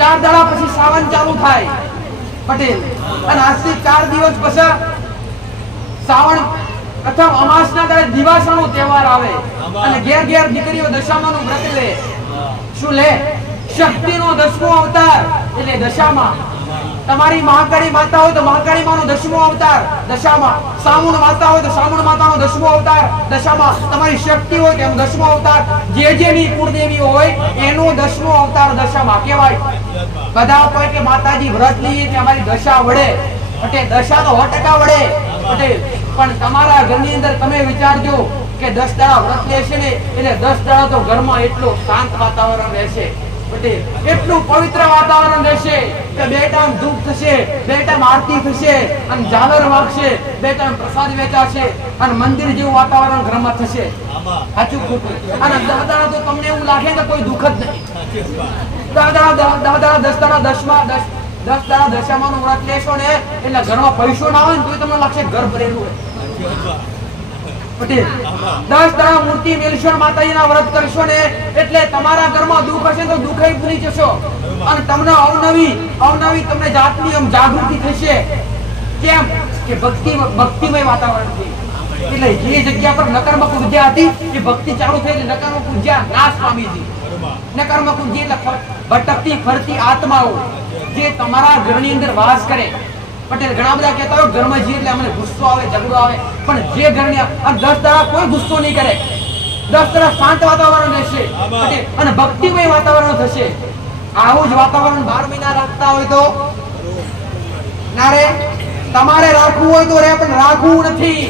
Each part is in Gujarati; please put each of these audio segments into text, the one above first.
4 દાડા પછી સાવન ચાલુ થાય પટેલ, અને આજથી 4 દિવસ પછી સાવણ પ્રથમ અમાસના દાડે દિવાસાનો તહેવાર આવે અને ઘેર ઘેર દીકરીઓ દશામાનું વ્રત લે. શું લે? શક્તિનો 10મો અવતાર એટલે દશામા. તમારી મહાકાળી માતા હોય તો મહાકાળી માનો 10મો અવતાર દશામા. સામુણ માતા હોય તો સામુણ માતાનો 10મો અવતાર દશામા. તમારી શક્તિ હોય તો એનો 10મો અવતાર. જેની કુળદેવી હોય એનો 10મો અવતાર દશામા કહેવાય. બધા કોઈ કે માતાજી વ્રત લઈએ કે અમારી દશા વડે. એટલે દશા તો 100% વડે પટેલ, પણ તમારા ઘરની અંદર તમે વિચારજો કે 10 દાડા વ્રત લેશે ને એટલે 10 દાડા તો ઘરમાં એટલું શાંત વાતાવરણ રહેશે પટેલ, એટલું પવિત્ર વાતાવરણ રહેશે કે 2 ટાઈમ ધૂપ થશે, 2 ટાઈમ આરતી થશે અને ઝાલર વાગશે, 2 ટાઈમ પ્રસાદ વેચાશે અને મંદિર જેવું વાતાવરણ ઘરમાં થશે. સાચું ખોટું? અને 10 દાડા તો તમને એવું લાગે કે કોઈ દુઃખ જ નહીં. 10 દાડા 10 દાડા દશામાનું વ્રત લેશો ને એટલે ઘરમાં પૈસો ના હોય ને તો તમને લાગશે ઘર ભરેલું હોય પટેલ. 10 દાડા મૂર્તિ મેલશો માતાજીના વ્રત કરશો ને એટલે તમારા ઘરમાં દુઃખ હશે તો દુઃખ ભૂલી જશો અને તમને અવનવી તમને જાતની જાગૃતિ થશે. કેમ કે ભક્તિમય વાતાવરણ છે. એટલે જે જગ્યા પર નકારાત્મક ઉર્જા હતી એ ભક્તિ ચાલુ થઈ એટલે નકારાત્મક ઉર્જા નાશ પામી હતી. નકારાત્મક ઉર્જા એટલે ભટકતી ફરતી આત્માઓ જે તમારા ઘરની અંદર વાસ કરે પટેલ. ઘણા બધા કહેતા હોય ઘરમાં જઈએ એટલે અમને ગુસ્સો આવે, ઝઘડો આવે, પણ જે ઘરની 10 દાડા કોઈ ગુસ્સો નહીં કરે, 10 દાડા શાંત વાતાવરણ રહેશે પટેલ અને ભક્તિમય વાતાવરણ થશે. આવું જ વાતાવરણ 12 મહિના રાખતા હોય તો ના રે. તમારે રાખવું હોય તો રે, પણ રાખવું નથી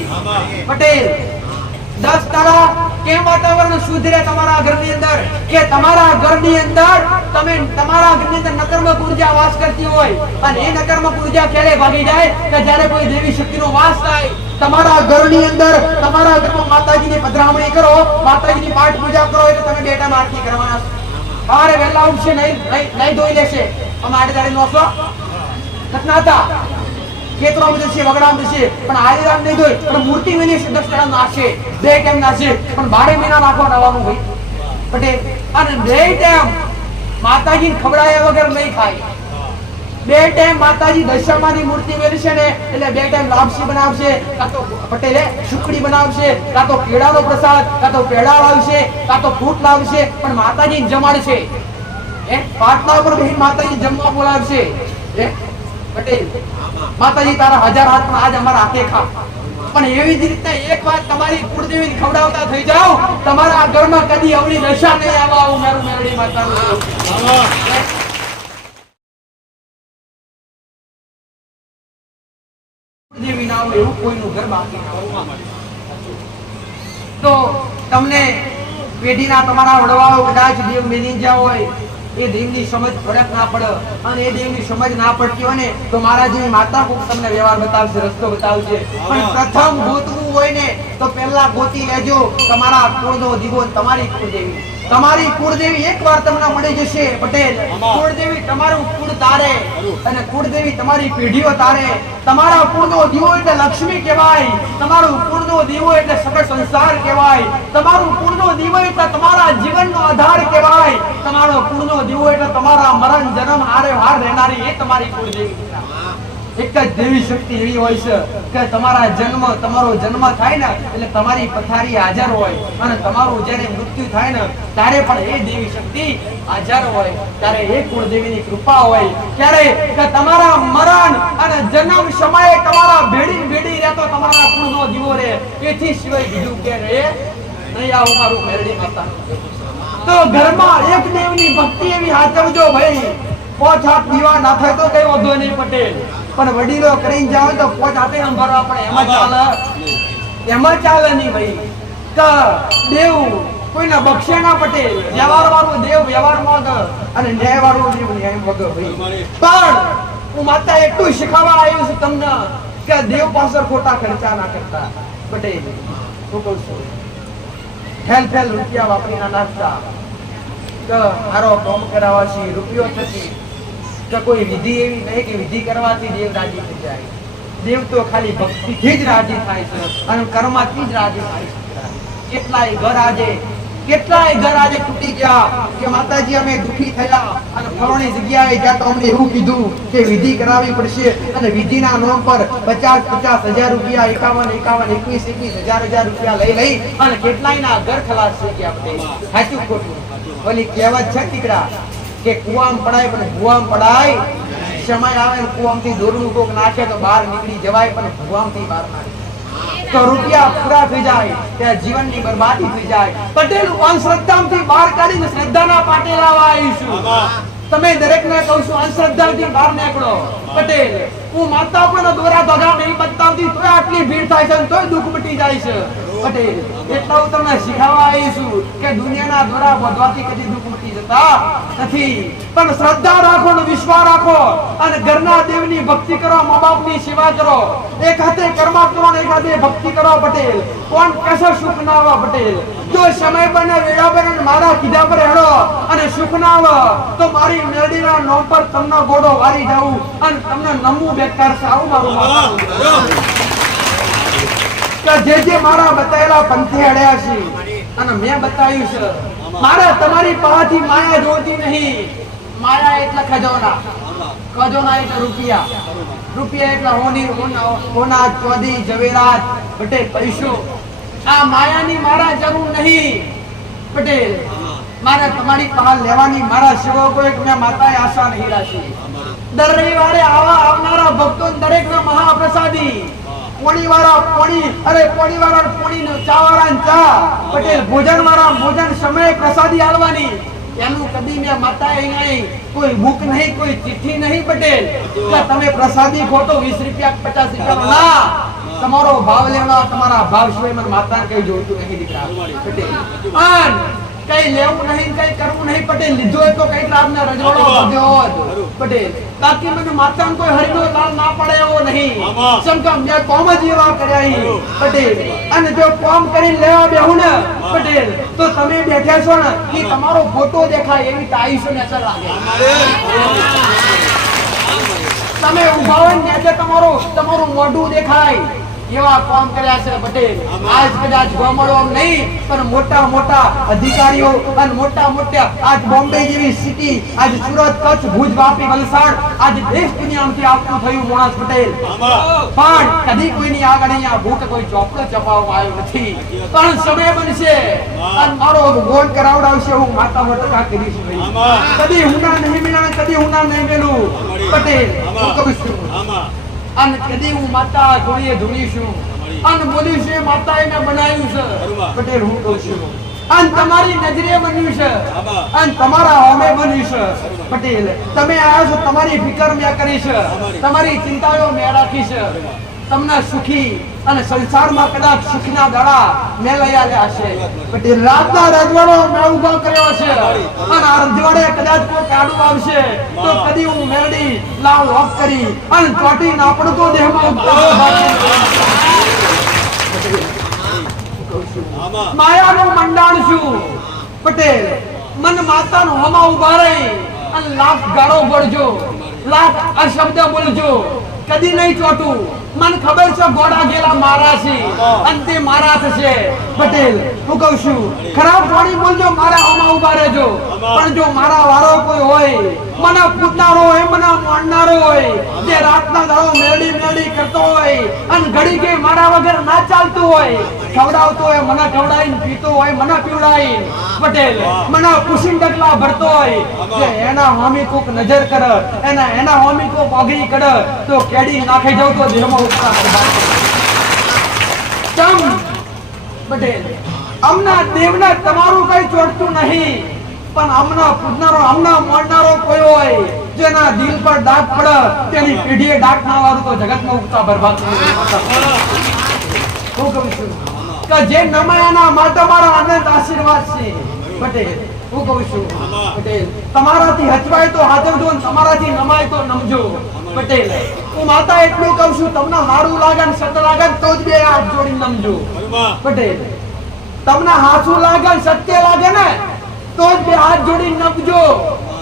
પટેલ. 10 દાડા કેમ વાતાવરણ શુદ્ધ રહે તમારા ઘરની અંદર કે તમારા ઘરની અંદર તમારા ઘરની અંદર નકારાત્મક ઉર્જા વાસ કરતી હોય અને એ નકારાત્મક ઉર્જા ક્યારે ભાગી જાય કે જ્યારે કોઈ દેવી શક્તિનો વાસ થાય તમારા ઘરની અંદર. તમારા ઘરમાં માતાજીની પધરામણી કરો, માતાજીની પાઠ પૂજા કરો એટલે તમે 2 ટાઈમ આરતી કરવાના. સવારે વહેલા ઉઠશે, નહીં ધોઈ લેશે, અમે આડે નોસો નથનાતા ખેતરામ જશે, વગડામ જશે, પણ આયરામ નહીં ધોઈ પણ મૂર્તિ મેલી 10 દાડા નાશે, 2 ટાઈમ નાશે, પણ 12 મહિના નાખવા નવાનું ભાઈ પટેલ. અને 2 ટાઈમ માતાજીને ખવડાયા વગર નહીં ખાય. 2 ટાઈમ માતાજી દશામાની મૂર્તિ મેલશે ને એટલે 2 ટાઈમ લાપસી બનાવશે, કાં તો પટેલે સુખડી બનાવશે, કાં તો કેળાનો પ્રસાદ, કાં તો પેડા લાવશે, કાં તો ફ્રૂટ લાવશે, પણ માતાજીને જમાડશે. પાટલા ઉપર બેહીને માતાજી જમવા બોલાવશે પટેલ. માતાજી તારા 1000 હાથ પણ આજ અમારા હાથે ખા. પણ એવી જ રીતે એક વાત તમારી કુળદેવીને ખવડાવતા થઈ જાવ, તમારા ઘરમાં કદી અવળી દશા નહીં આવા. હું મારું મેરડી માતાનું કુળદેવી ના હોય એવું કોઈનું ઘર બાકી ના હોય. તો તમને પેઢીના તમારા વડવાઓ કદાચ દેવ મેલી ગયા હોય, એ દેવની સમજ ફરક ના પડે અને એ દેવની સમજ ના પડતી હોય ને તો મારા જેવી માતા કોક તમને વ્યવહાર બતાવશે, રસ્તો બતાવશે. પણ પ્રથમ ગોતવું હોય ને તો પહેલા ગોતી લેજો તમારા કુળનો દીવો, તમારી કુળદેવી. તમારી કુળદેવી એકવાર તમને મળી જશે પટેલ. કુળદેવી તમારું કુળ તારે અને કુળદેવી તમારી પેઢીઓ તારે. તમારા કુળનો દીવો એટલે લક્ષ્મી કહેવાય, તમારું કુળનો દીવો એટલે સકળ સંસાર કહેવાય, તમારું કુળનો દીવો એટલે તમારા જીવનનો આધાર કહેવાય, તમારો કુળનો દીવો એટલે તમારા મરણ જન્મ હારે હાર રહેનારી એ તમારી કુળદેવી. એક જ દેવી શક્તિ એવી હોય છે કે તમારો જન્મ થાય ને એટલે તમારી પથારી હાજર હોય અને તમારું જ્યારે મૃત્યુ થાય ને ત્યારે પણ એ દેવી શક્તિ હાજર હોય. ત્યારે એ કુળદેવીની કૃપા હોય ત્યારે કે તમારા મરણ અને જન્મ સમયે તમારા ભેડી રહેતો તમારા કુળનો દીવો રહે. એથી સિવાય બીજું કે રહે નહીં. આવું મારું મેરડી માતા. તો ઘરમાં એક દેવની ભક્તિ એવી હાચવજો ભાઈ. 5 હાથ દીવા ના થાય તો કઈ વાંધો નહીં પટેલ, પણ વડીલો કરીને જાવ તો 5 હાથે સંભાળવા પડે. એમાં ચાલે નહીં ભાઈ. તો દેવ કોઈના બક્ષે ના પટેલ. વ્યવહાર વાળું દેવ વ્યવહાર માંગે અને ન્યાય વાળું દેવ ન્યાય માંગે ભાઈ. પણ હું માતા એટલું શીખવા આવ્યું છું તમને કે દેવ પાછળ ખોટા ખર્ચા ના કરતા પટેલ. હું કહું છું ફેલ રૂપિયા વાપરી ના નાખતા કે મારો કામ કરાવવાથી રૂપિયો થશે કે કોઈ વિધિ એવી નહીં કે વિધિ કરવાથી દેવ રાજી થઈ જાય. દેવ તો ખાલી ભક્તિથી જ રાજી થાય છે અને કર્મથી જ રાજી થાય છે. કેટલાય ઘર આજે કેટલાય ઘર આજે તૂટી ગયા કે માતાજી અમે દુખી થયા અને ફલાણી જગ્યાએ ગયા તો અમને એવું કીધું કે વિધિ કરાવવી પડશે અને વિધિના નામ પર 50,000 રૂપિયા 51,000 21,000 રૂપિયા લઈ અને કેટલાયના ઘર ખલાસ થઈ ગયા. આપણે સાચું ખોટું ઓલી કહેવત છે દીકરા કે કુવામ પડાય પણ ભુવામ પડાય. સમય આવે ને કુવામથી દોરનું કોક નાખે તો બહાર નીકળી જવાય પણ ભુવામથી બહાર નાખે તો રૂપિયા પૂરા થઈ જાય ત્યાં જીવનની બરબાદી થઈ જાય. પટેલ અંધશ્રદ્ધાથી બહાર કાઢીને શ્રદ્ધાના પાટે લાવવા આવીશું. તમે દરેકને કહું છું અંધશ્રદ્ધાથી બહાર નીકળો. પટેલ હું માતા પણ દોરા ધગા નહીં બતાવતી તોય આટલી ભીડ થાય છે તોય દુઃખ મટી જાય છે. પટેલ એટલા હું તમને શીખવવા આવીશું કે દુનિયાના દોરા વધવાથી કદી દુઃખ મટી જતા નથી, પણ શ્રદ્ધા રાખો ને વિશ્વાસ રાખો અને ઘરના દેવની ભક્તિ કરો, મા બાપની સેવા કરો, એક હાથે કર્મ કરો ને એક હાથે ભક્તિ કરો. પટેલ કોણ કશો સુખ ના આવે. પટેલ જો સમય બને વેળા બને મારા કીધા પર હેડો અને સુખ ના આવે તો મારી મેરડીના નામ પર તમને ગોડો વારી જાઉં અને તમને નમવું બેકાર સારું મારું માથું કે જે મારા બતાયેલા પંથે અડ્યા છે અને મેં બતાવ્યું છે. મારે તમારી પાસેથી માયા જોતી નહીં. માયા એટલે ખજોના, ખજોના એટલે રૂપિયા, રૂપિયા એટલે હોના ચોદી જવેરાત. પટેલ પૈસો આ માયાની મારા જરૂર નહીં. પટેલ મારે તમારી પાસે લેવાની મારા સેવકો એક મેં માતાએ આશા નહીં રાખી. દર રવિવારે આવનારા ભક્તો દરેકના મહાપ્રસાદી પોણી વાળા પોણી નો ચા વાળા ચા. પટેલ ભોજન વાળા ભોજન સમય પ્રસાદી આલવાની. એનું કદી મેં માતાએ નહીં કોઈ બુક નહીં કોઈ ચિઠ્ઠી નહીં. પટેલ તમે પ્રસાદી ખોટો 20 રૂપિયા 50 રૂપિયા ના તમારો ભાવ લેવાનો. તમારા ભાવ સિવાય મને માતા કઈ જોઈતું નહીં દીકરા. પટેલ અન કઈ લેવું નહીં કઈ કરવું નહીં. પટેલ લીધો હોય તો કઈ રાતના રજવાડો વધ્યો હોત. પટેલ બાકી મને માતાને કોઈ હરિનો લાલ ના પડે એવો નહીં. સમકા મેં કોમ જ એવા કર્યા. પટેલ અને જો કોમ કરીને લેવા બેહું ને પટેલ તો તમે બેઠા છો ને એ તમારો ફોટો દેખાય એવી ટાઈસો ને અસર લાગે. તમે ઉભા હોય ને તમારું મોઢું દેખાય એવા કામ કર્યા છે. પટેલ આજ કદાચ ગોમડો નહીં પણ મોટા મોટા અધિકારીઓ અને મોટા આજ બોમ્બે જેવી સિટી, આજ સુરત, કચ્છ, ભુજ, વાપી, વલસાડ આજ દેશ દુનિયામાંથી આવતું થયું માણસ. પટેલ પણ કદી કોઈની આગળ અહીંયા ભૂખ કોઈ ચોપડો ચપાવવામાં આવ્યો નથી. પણ સમય બનશે અને મારો ગોળ કરાવડાવશે હું માતા મોટા કરીશ. કદી હુના નહીં મિલા કદી હુના નહીં મેલું. પટેલ હું કહું છું અને કદી હું માતા જોડીએ ધૂણીશું અને બોલીશું માતાએ મેં બનાવ્યું છે. પટેલ હું કહું છું અને તમારી નજરે બન્યું છે અને તમારા હોમે બન્યું છે. પટેલ તમે આવ્યા છો તમારી ફિકર મેં કરી છે, તમારી ચિંતાઓ મેં રાખી છે. તમને સુખી અને સંસારમાં કદાચ સુખના દાડા મેં લઈ આવ્યા છે. પટેલ રાતના રજવાડો મેં ઉભો કર્યો છે અને આ રજવાડે કદાચ કોઈ કાઢું આવશે તો કદી હું મેરડી લાવ લોક કરી અને ચોટી ના પડતો દેહમાં માયાનું મંડાણ છું. પટેલ મન માતાનો હમા ઉભા રહી અને લાખ ગાળો પડજો, લાખ અશબ્દ બોલજો, કદી નહીં ચોટું. મને ખબર છે ગોડા ગેલા મારા છે અને તે મારા થશે. પટેલ હું કહું છું ખરાબ વાણી બોલજો, મારા હમા ઉભા રહેજો. પણ જો મારા વારો કોઈ હોય મને પૂછનારો હોય મને માનનારો હોય જે રાતના દાડો મેરડી કરતો હોય અને ઘડી કે મારા વગર ના ચાલતું હોય, ખવડાવતો હોય મને ખવડાવીને, પીતો હોય મને પીવડાવીને. પટેલ મને પૂછીને ડગલા ભરતો હોય કે એના હોમી કોક નજર કરે એના હોમી કોક ઓગળી કરે તો કેડી નાખી જાવ તો દેહમાં ઉપકાર ચમ. પટેલ અમના દેવને તમારું કઈ ચોટતું નહીં પણ અમના પૂજનારો અમના માનનારો કોઈ હોય જેના દિલ પર ડાઘ પડે તેની પેઢીએ ડાઘ ના વાળું તો જગતમાં ઉગતા બરબાદ હું કહું છું કે જે નમાયાના માટે મારા આનંદ આશીર્વાદ છે. પટેલ હું કહું છું પટેલ તમારાથી હચવાય તો હાજરજો અને તમારાથી નમાય તો નમજો. પટેલ હું માતા એટલું કહું છું તમને હારું લાગે ને સત્ય લાગે તો જ બે હાથ જોડીને નમજો. પટેલ તમને હાચું લાગે સત્ય લાગે ને તો જ બે હાથ જોડીને નમજો.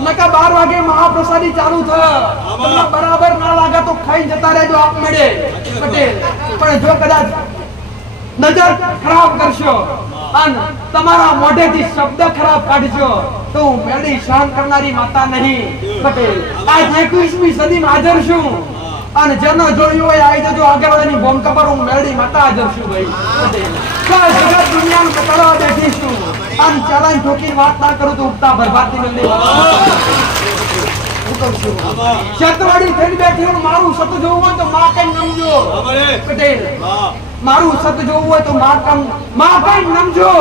નકા 12 વાગે મહાપ્રસાદી ચાલુ થાય તમને બરાબર ના લાગે તો ખાઈ જતા રહેજો આપમેળે. પટેલ પણ જો કદાચ નજર ખરાબ કરશો અને તમારા મોઢેથી શબ્દ ખરાબ કાઢજો તો હું મેળી સહન કરનારી માતા નહીં પટેલ. આજ 21મી સદીમાં હાજર છું અને જેનો જોયું હોય આવી જજો આગળની બોમ્બ કબર હું મેળી માતા હાજર છું ભાઈ પટેલ. જગત દુનિયાનું કતરા બેઠી છું અને ચલાન ઠોકી વાત ના કરું તો ઉગતા બરબાદી મેળી શતવાડી થઈને બેઠી હું મારું સત જોવું હોય તો માં કઈ નમજો પટેલ. મારું સત જોવું હોય તો માં કઈ નમજો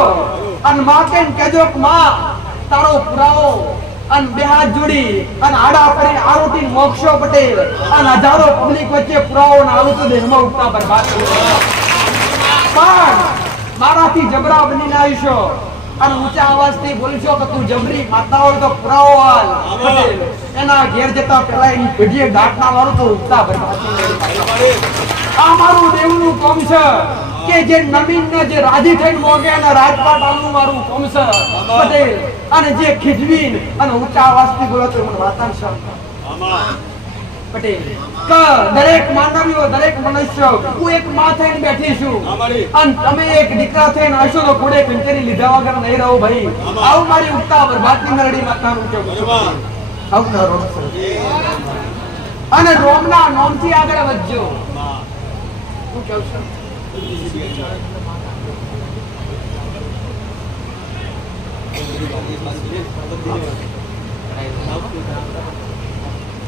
અને માં કઈ કહેજો કે માં તારો પુરાવો અને બે હાથ જોડી અને આડા કરી આરોટી મોક્ષો પટેલ અને હજારો પબ્લિક વચ્ચે પુરાવો ના આવું તો દેહમાં ઉગતા બરબાદ પણ મારાથી જબરા બનીને આવીશો અને ઊંચા અવાજથી બોલશો કે તું જબરી માતા હોય તો પુરાવો હાલ પટેલ. એના ઘેર જતા પહેલા એની પેઢીએ ગાંઠના વાળું તો ઉગતા બરબાદ. આ મારું દેવનું કોમ છે કે જે નમીનને જે રાજી થઈને મોગે અને રાજપાટ આલનું મારું કોમ છે પટેલ. અને જે ખીજવીન અને ઊંચા અવાજથી બોલે તો મને વાતાન શરમ પટેલ. કે દરેક માનવીઓ દરેક મનુષ્ય હું એક માં થઈને બેઠી છું અને તમે એક દીકરા થઈને આવશો તો ઘોડે કંચરી લીધા વગર નહીં રહો ભાઈ. આવું મારી ઉગતા બરબાદની મેરડી માતાનું છે આવું ના રોમ અને રોમના નોમથી આગળ વધજો. શું કહું છું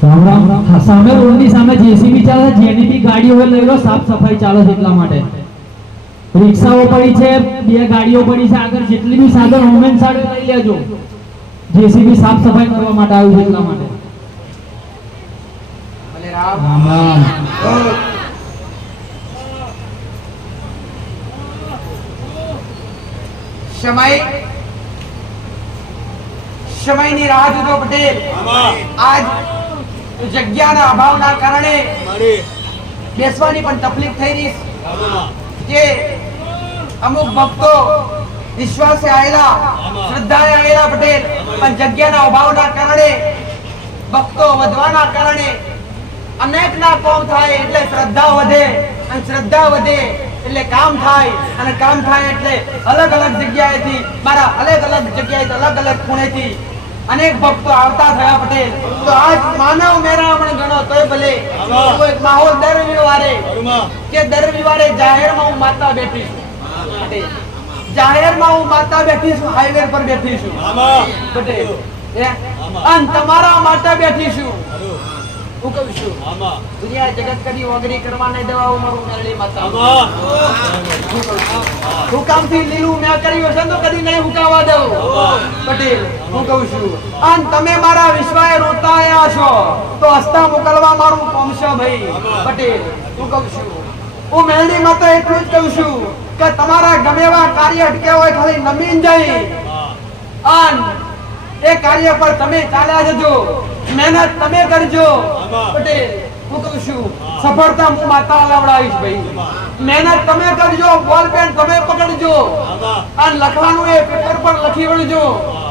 રામ રામ. સામે રોડની સામે જેસીબી ચાલે છે, જેની બી ગાડીઓ હોય લઈ લો, સાફ સફાઈ ચાલે છે એટલા માટે. રિક્ષાઓ પડી છે, બે ગાડીઓ પડી છે આગળ, જેટલી બી સાધન હોમેન સાડે લઈ લેજો. જેસીબી સાફ સફાઈ કરવા માટે આવ્યું છે એટલા માટે. ભલે રામ રામ. સમયની રાહ જોજો પટેલ. આજ જગ્યાના અભાવના કારણે બેસવાની પણ તકલીફ થઈ રહી છે. અમુક ભક્તો વિશ્વાસે આયેલા શ્રદ્ધાએ આયેલા પટેલ પણ જગ્યાના અભાવના કારણે ભક્તો વધવાના કારણે અનેકના કોમ થાય એટલે શ્રદ્ધા વધે અને શ્રદ્ધા વધે એટલે કામ થાય અને કામ થાય એટલે અલગ અલગ જગ્યાએથી મારા અલગ અલગ જગ્યાએથી અલગ અલગ ખૂણેથી અનેક ભક્તો આવતા થયા પટેલ. તો આજ માનવ મેરામણ ગણો તોય ભલે કોઈ માહોલ દર રવિવારે કે દર રવિવારે જાહેરમાં હું માતા બેઠી છું પટેલ. જાહેરમાં હું માતા બેઠી છું, હાઈવે પર બેઠી છું પટેલ. અને તમારા માતા બેઠી છું. હું કહું છું દુનિયા જગત કદી વગરી કરવા નહીં દેવા મારું મેરડી માતા. હું કામથી લીલું મેં કર્યું હશે તો કદી નહીં હુકાવા દઉં પટેલ. હું કહું છું અને તમે મારા વિશ્વાએ રોતા આયા છો તો હસતા મોકલવા મારું કોમ છે ભાઈ પટેલ. હું કહું છું હું મેરડી માતા એટલું જ કહું છું કે તમારા ગમે એવા કાર્ય અટક્યા હોય ખાલી નમીન જઈ અને એ કાર્ય પર તમે ચાલ્યા જજો, મહેનત તમે કરજો પટેલ. હું કહું છું સફળતા હું માતા લાવડાવીશ ભાઈ. મહેનત તમે કરજો, બોલ પેન તમે પકડજો અને લખવાનું એ પેપર પર લખી વળજો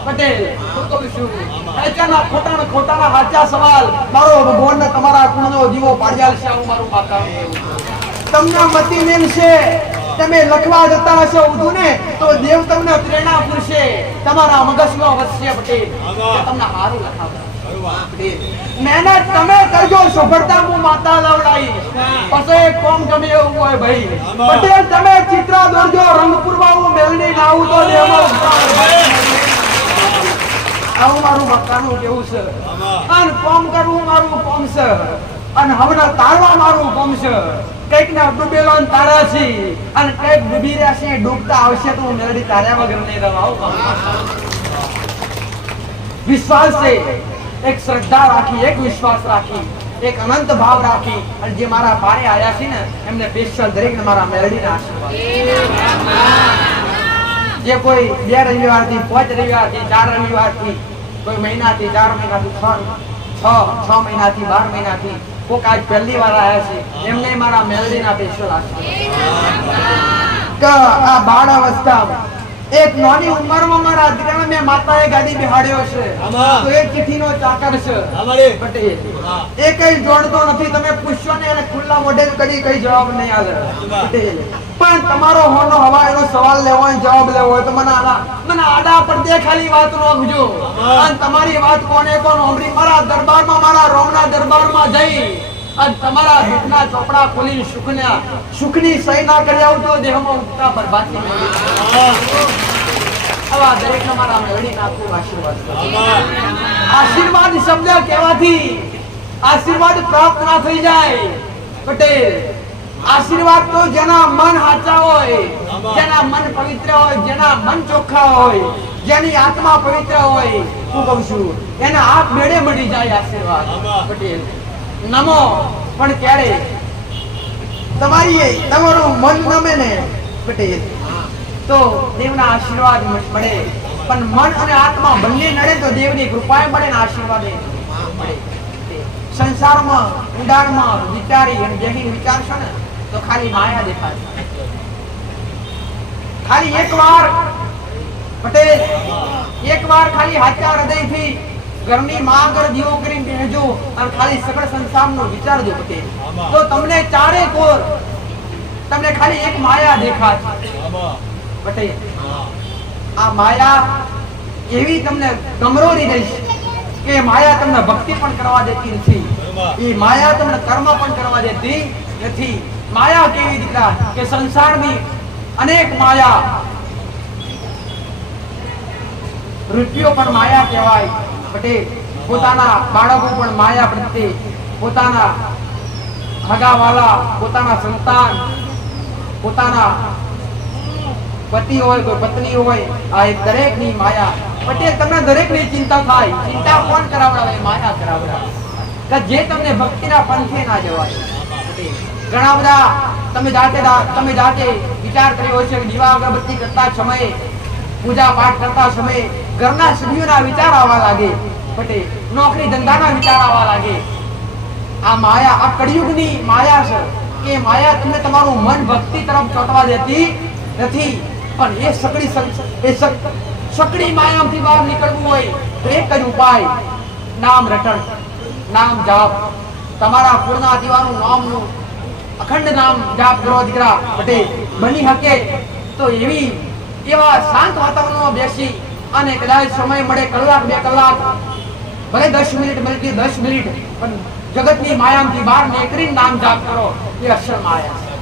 પટેલ. હું કહું છું સાચાના ખોટાના સાચા સવાલ મારો ભગવાનને તમારા કુળનો દીવો પાડ્યાલ છે. આવું મારું માતા તમને મતી મેન છે. તમે લખવા જતા હશો ઉધું ને તો દેવ તમને પ્રેરણા પૂરશે તમારા મગજમાં વધશે પટેલ. તમને સારું લખાવશે. મહેનત તમે કરજો, સફળતા હું માતા લાવડાવીશ. પછી કોમ ગમે એવું હોય ભાઈ પટેલ. તમે ચિત્ર દોરજો, રંગ પુરવાવું મેલડી લાવું તો દેવમાં આવું મારું મકાનું કેવું છે અને કોમ કરવું મારું કોમ છે અને હમણાં તારવા મારું કોમ છે. કઈક ના ડૂબેલો તારા છે અને કઈક ડૂબી રહ્યા છે, ડૂબતા આવશે તો હું મેલડી તાર્યા વગર નહીં રહું. વિશ્વાસ છે, એક શ્રદ્ધા રાખી, એક વિશ્વાસ રાખી, એક અનંત ભાવ રાખી અને જે મારા પારે આવ્યા છે ને એમને સ્પેશિયલ દરેકને મારા મેલડીના આશીર્વાદ. જે કોઈ 2 રવિવારથી 5 રવિવારથી 4 રવિવારથી કોઈ મહિનાથી 4 મહિનાથી 6 મહિનાથી 12 મહિનાથી કોક આજ પહેલી વાર આવ્યા છે એમને મારા મેલડીના સ્પેશિયલ આશીર્વાદ. કે આ બાળ અવસ્થામાં એક નાની ઉંમરમાં મારા દીકરાને મેં માતાએ ગાડી બેહાડ્યો છે. આમાં. તો એ ચિઠ્ઠીનો ચાકર છે. અમારે. પટેલ હા. એ કઈ જોડતો નથી. તમે પૂછશો ને એને ખુલ્લા મોઢે જ કઈ જવાબ નહીં આવે. વાહ. પટેલ પણ તમારો હોનો હવા એનો સવાલ લેવો હોય જવાબ લેવો હોય તો મને આડા પડદે ખાલી વાત નોખજો. આમાં. અને તમારી વાત કોને કોણ સાંભળી મારા દરબારમાં મારા રોમના દરબારમાં જઈ અને તમારા દુઃખના ચોપડા ખોલી સુખની સહી ના કરી આવતો દેહમાં ઉગતા બરબાદી આવા દરેકને મારા મેળવી નાખું આશીર્વાદ કરો. આશીર્વાદ શબ્દ કહેવાથી આશીર્વાદ પ્રાપ્ત ના થઈ જાય. પટેલ આશીર્વાદ તો જેના મન સાચા હોય, જેના મન પવિત્ર હોય, જેના મન ચોખ્ખા હોય, જેની આત્મા પવિત્ર હોય, હું કહું છું એને આપ મેળે મળી જાય આશીર્વાદ. પટેલ નમો પણ ક્યારે તમારું મન નમે ને પટેલ તો દેવના આશીર્વાદ મળે. પણ મન અને આત્મા બંને નડે તો દેવની કૃપાએ મળે ને આશીર્વાદ મળે. સંસારમાં ઊંડાણમાં વિચારી અને બેહીને વિચારશો ને તો ખાલી માયા દેખાય. ખાલી એકવાર પટેલ ખાલી હાચા હૃદયથી ઘરની માં આગળ દીવો કરીને બેહજો અને ખાલી સકળ સંસારનો વિચારજો પટેલ તો તમને ચારે કોર તમને ખાલી એક માયા દેખાશે. પટેલ આ માયા એવી તમને ગમરોરી દઈશ કે માયા તમને ભક્તિ પણ કરવા દેતી નથી. એ માયા તમને કર્મ પણ કરવા દેતી નથી. માયા કેવી દીકરા કે સંસારની અનેક માયા રૂપિયો પણ માયા કહેવાય. પટેલ પોતાના બાળકો પણ માયા પ્રત્યે પોતાના હગાવાલા પોતાના સંતાન પોતાના પતિ હોય કોઈ પત્ની હોય આ એક દરેકની માયા. પટેલ તમને દરેકની ચિંતા થાય. ચિંતા કોણ કરાવડાવે? માયા કરાવડાવે કે જે તમને ભક્તિના પંથે ના જવાય. પટેલ ઘણા બધા તમે જાતે વિચાર કર્યો છે કે દીવા અગરબત્તી કરતા સમયે પૂજા પાઠ કરતા સમયે ઘરના સભ્યોના વિચાર આવવા લાગે. પટેલ નોકરી ધંધાના વિચાર આવવા લાગે. આ માયા આ કળિયુગની માયા છે કે માયા તમને તમારું મન ભક્તિ તરફ ચોંટવા દેતી નથી. પણ એ સકડી માયામાંથી બહાર નીકળવું હોય તો એક જ ઉપાય નામ રટણ નામ જાપ. તમારા પૂર્ણા દીવાનું નામનું અખંડ નામ જાપ કરો દીકરા. પટેલ બની શકે તો એવા શાંત વાતાવરણમાં બેસી અને કદાચ સમય મળે કલાક 2 કલાક ભલે 10 મિનિટ મળતી 10 મિનિટ પણ જગતની માયામાંથી બહાર નીકળીને નામ જાપ કરો. એ અસલ માયા છે.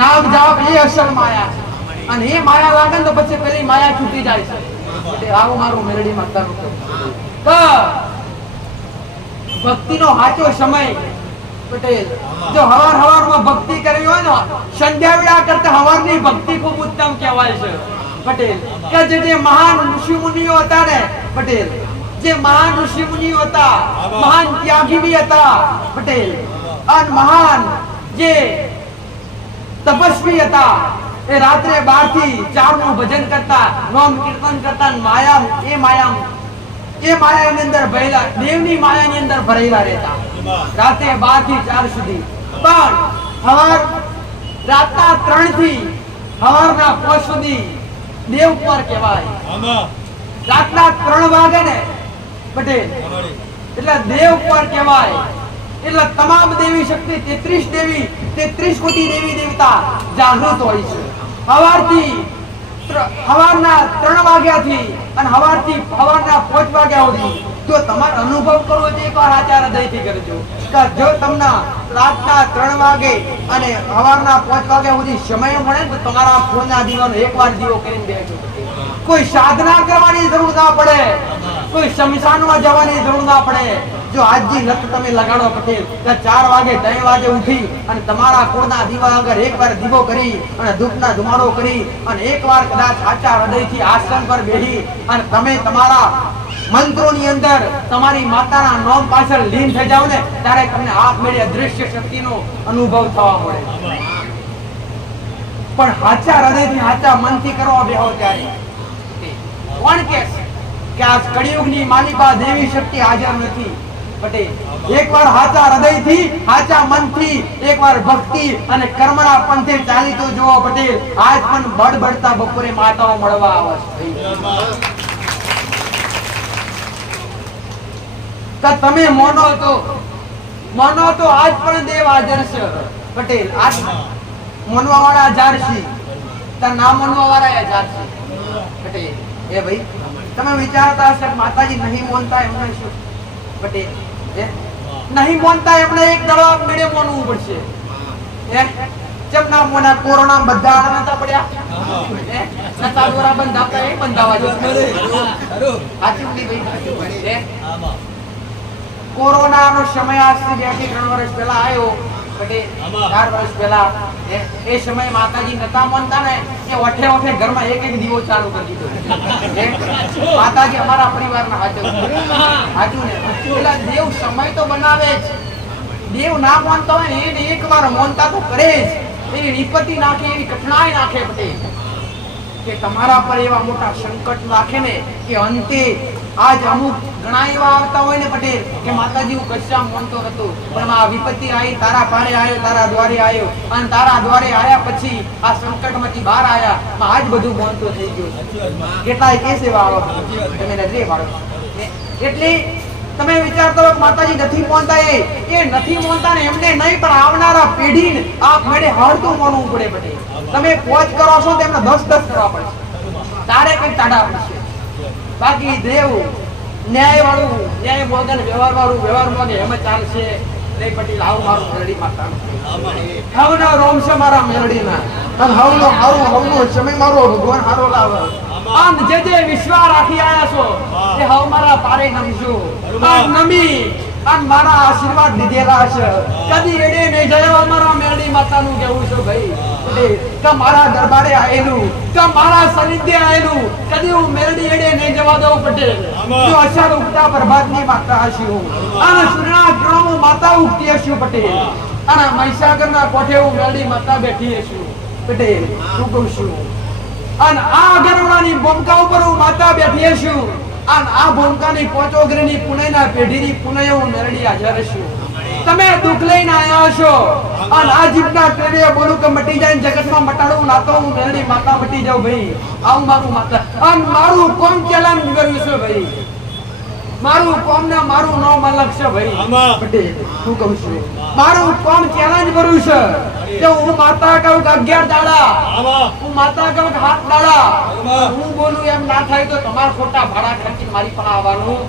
નામ જાપ એ અસલ માયા છે. અને એ માયા લાગે ને તો પછી પેલી માયા છૂટી જાય છે. એટલે આવું મારું મેરડીમાં કરવું તો ભક્તિનો સાચો સમય પટેલ જો હવારમાં ભક્તિ કરવી હોય ને સંધ્યા વેળા કરતા હવારની ભક્તિ ખૂબ ઉત્તમ કહેવાય છે. પટેલ કે જે મહાન ઋષિ મુનિઓ હતા ને પટેલ જે મહાન ઋષિ મુનિઓ હતા મહાન ત્યાગી બી હતા. પટેલ અને મહાન જે તપસ્વી હતા એ રાત્રે 12 થી 4 નું ભજન કરતા નામ કીર્તન કરતા એ માયાની અંદર ભરેલા દેવની માયાની અંદર ભરેલા રહેતા રાતે 12 થી 4 સુધી. પણ રાતના 3 થી સવારના 5 સુધી દેવ પર કહેવાય. રાતના 3 વાગે ને પટેલ એટલે દેવ પર કહેવાય. એટલે તમામ દેવી શક્તિ 33 કોટી દેવી દેવતા જાગૃત હોય છે. સવારના 3 વાગ્યાથી અને સવારના 5 વાગ્યા સુધી જો તમારે અનુભવ કરવો છે એકવાર સાચા હૃદયથી કરજો. જો તમને રાતના 3 વાગે અને સવારના 5 વાગ્યા સુધી સમય મળે તો તમારા પૂર્ણા દીવાનો એકવાર દીવો કરીને બેસજો. કોઈ સાધના કરવાની જરૂર ના પડે, કોઈ શમશાનમાં જવાની જરૂર ના પડે. જો આજની લત તમે લગાડો પટેલ 4 વાગે 3 વાગે ઉઠી અને તમારા કુળના દીવા આગળ એકવાર દીવો કરી અને ધૂપના ધુમાડો કરી અને એકવાર કદાચ સાચા હૃદયથી આસન પર બેસી અને તમે તમારા મંત્રોની અંદર તમારી માતાના નામ પાછળ લીન થઈ જાવ ને ત્યારે તમને આપમેળે અદૃશ્ય શક્તિનો અનુભવ થવા મળે. પણ સાચા હૃદયથી સાચા મનથી કરવા બેહો ત્યારે કોણ કે આ કળિયુગની માલિકા દેવી શક્તિ હાજર નથી પટેલ એકવાર હાચા હૃદયથી હાચા મનથી એકવાર ભક્તિ અને કર્મના પંથે ચાલી તો જુઓ પટેલ, આજ પણ બળબડતા બપોરે માતાઓ મળવા આવે છે. તમે મોનો તો આજ પણ દેવ હાજર છે પટેલ. આજ મોનવા વાળા હજાર છે, તાર ના મોનવા વાળા હજાર છે પટેલ. એ ભાઈ તમે વિચારતા હશો કે માતાજી નહીં મોનતા એમને શું પટેલ? નહીં મોનતા એમને એક દવા મેળે મોનવું પડશે. જેમ ના મોના કોરોના બધા આનંદતા પડ્યા નતા દોરા બંધાતા એ બંધાવા જો સાચું નહીં ભાઈ? કોરોના નો સમય આજથી 2 થી 3 વર્ષ પહેલા આવ્યો પટેલ, 4 વર્ષ પહેલા. એ સમય માતાજી નતા માનતા ને એ ઓઠે ઓઠે ઘરમાં એક એક દીવો ચાલુ કરી દીધો. માતાજી અમારા પરિવારના હાજર હાજુ ને પેલા દેવ સમય તો બનાવે જ. દેવ ના માનતા હોય ને એને એકવાર માનતા તો કરે જ. એ વિપત્તિ નાખે, એવી કઠણાઈ નાખે પટેલ કે તમારા પર એવા મોટા સંકટ નાખે ને કે અંતે આજ અમુક ઘણા એવા આવતા હોય ને પટેલ કે માતાજી હું કશા માનતો હતો પણ આ વિપત્તિ આવી, તારા પાડે આવ્યો, તારા દ્વારે આવ્યો અને તારા દ્વારે આવ્યા પછી આ સંકટમાંથી બહાર આવ્યા, આજ બધું માનતો થઈ ગયો. કેટલાય કેસ એવા આવો તમે નજરે પાડો. એટલે તમે વિચારતો હો માતાજી નથી માનતા, એ નથી માનતા ને એમને નહીં પણ આવનારા પેઢીને આ મેળે હળતું માનવું પડે પટેલ. તમે 5 કરો છો તેમને 10 કરવા પડશે, તારે કઈ તાડા પડશે. બાકી દેવ ન્યાય વાળું, ન્યાય મોગન વ્યવહાર વાળું, વ્યવહાર મોગે એમ ચાલશે નહીં પટેલ. આવું મારું મેરડી માતા હવનો રોમ છે મારા મેરડીના અને હવનો હારું હવનો સમય મારો ભગવાન હારો લાવે. આમ જે વિશ્વાસ રાખી આયા છો એ હવ મારા પારે નમજો આમ નમી આમ મારા આશીર્વાદ દીધેલા છે. કદી એડે નહીં જયો મારા મેરડી માતાનું કેવું છે ભાઈ કે મારા દરબારે આયેલું કે મારા સાનિધ્ય આયેલું કદી હું મેરડી એડે નહીં જવા દઉં પટેલ. જો અષાઢ ઉગતા પ્રભાતની માતા હશું અને સૂર્યના કિરણો માતા ઉગતી હશું પટેલ અને મહીસાગરના કોઠે હું મેરડી માતા બેઠી હશું પટેલ. શું કહું છું? અને આ ગરવડાની બોમકા ઉપર હું માતા બેઠી હશું અને આ બોમકાની પોચોગરીની પુણેના પેઢીની પુણે હું મેરડી હાજર છું. તમે દુઃખ લઈને આયા છો અને આ જીભના ટેરે બોલું કે મટી જાય જગતમાં મટાડું ના તો હું મેરડી માતા મટી જાઉં ભાઈ. આવું મારું માતા અને મારું કોમ ચેલેન્જ કર્યું છે ભાઈ. મારું કોમ ને મારું નામ અલગ છે ભાઈ પટેલ. શું કહું છું? મારું કોમ ચેલેન્જ કર્યું છે કે હું માતા કહું કે 11 દાડા, હું માતા કહું કે 7 દાડા, હું બોલું એમ ના થાય તો તમારા ખોટા ભાડા ખર્ચી મારી પર આવવાનું.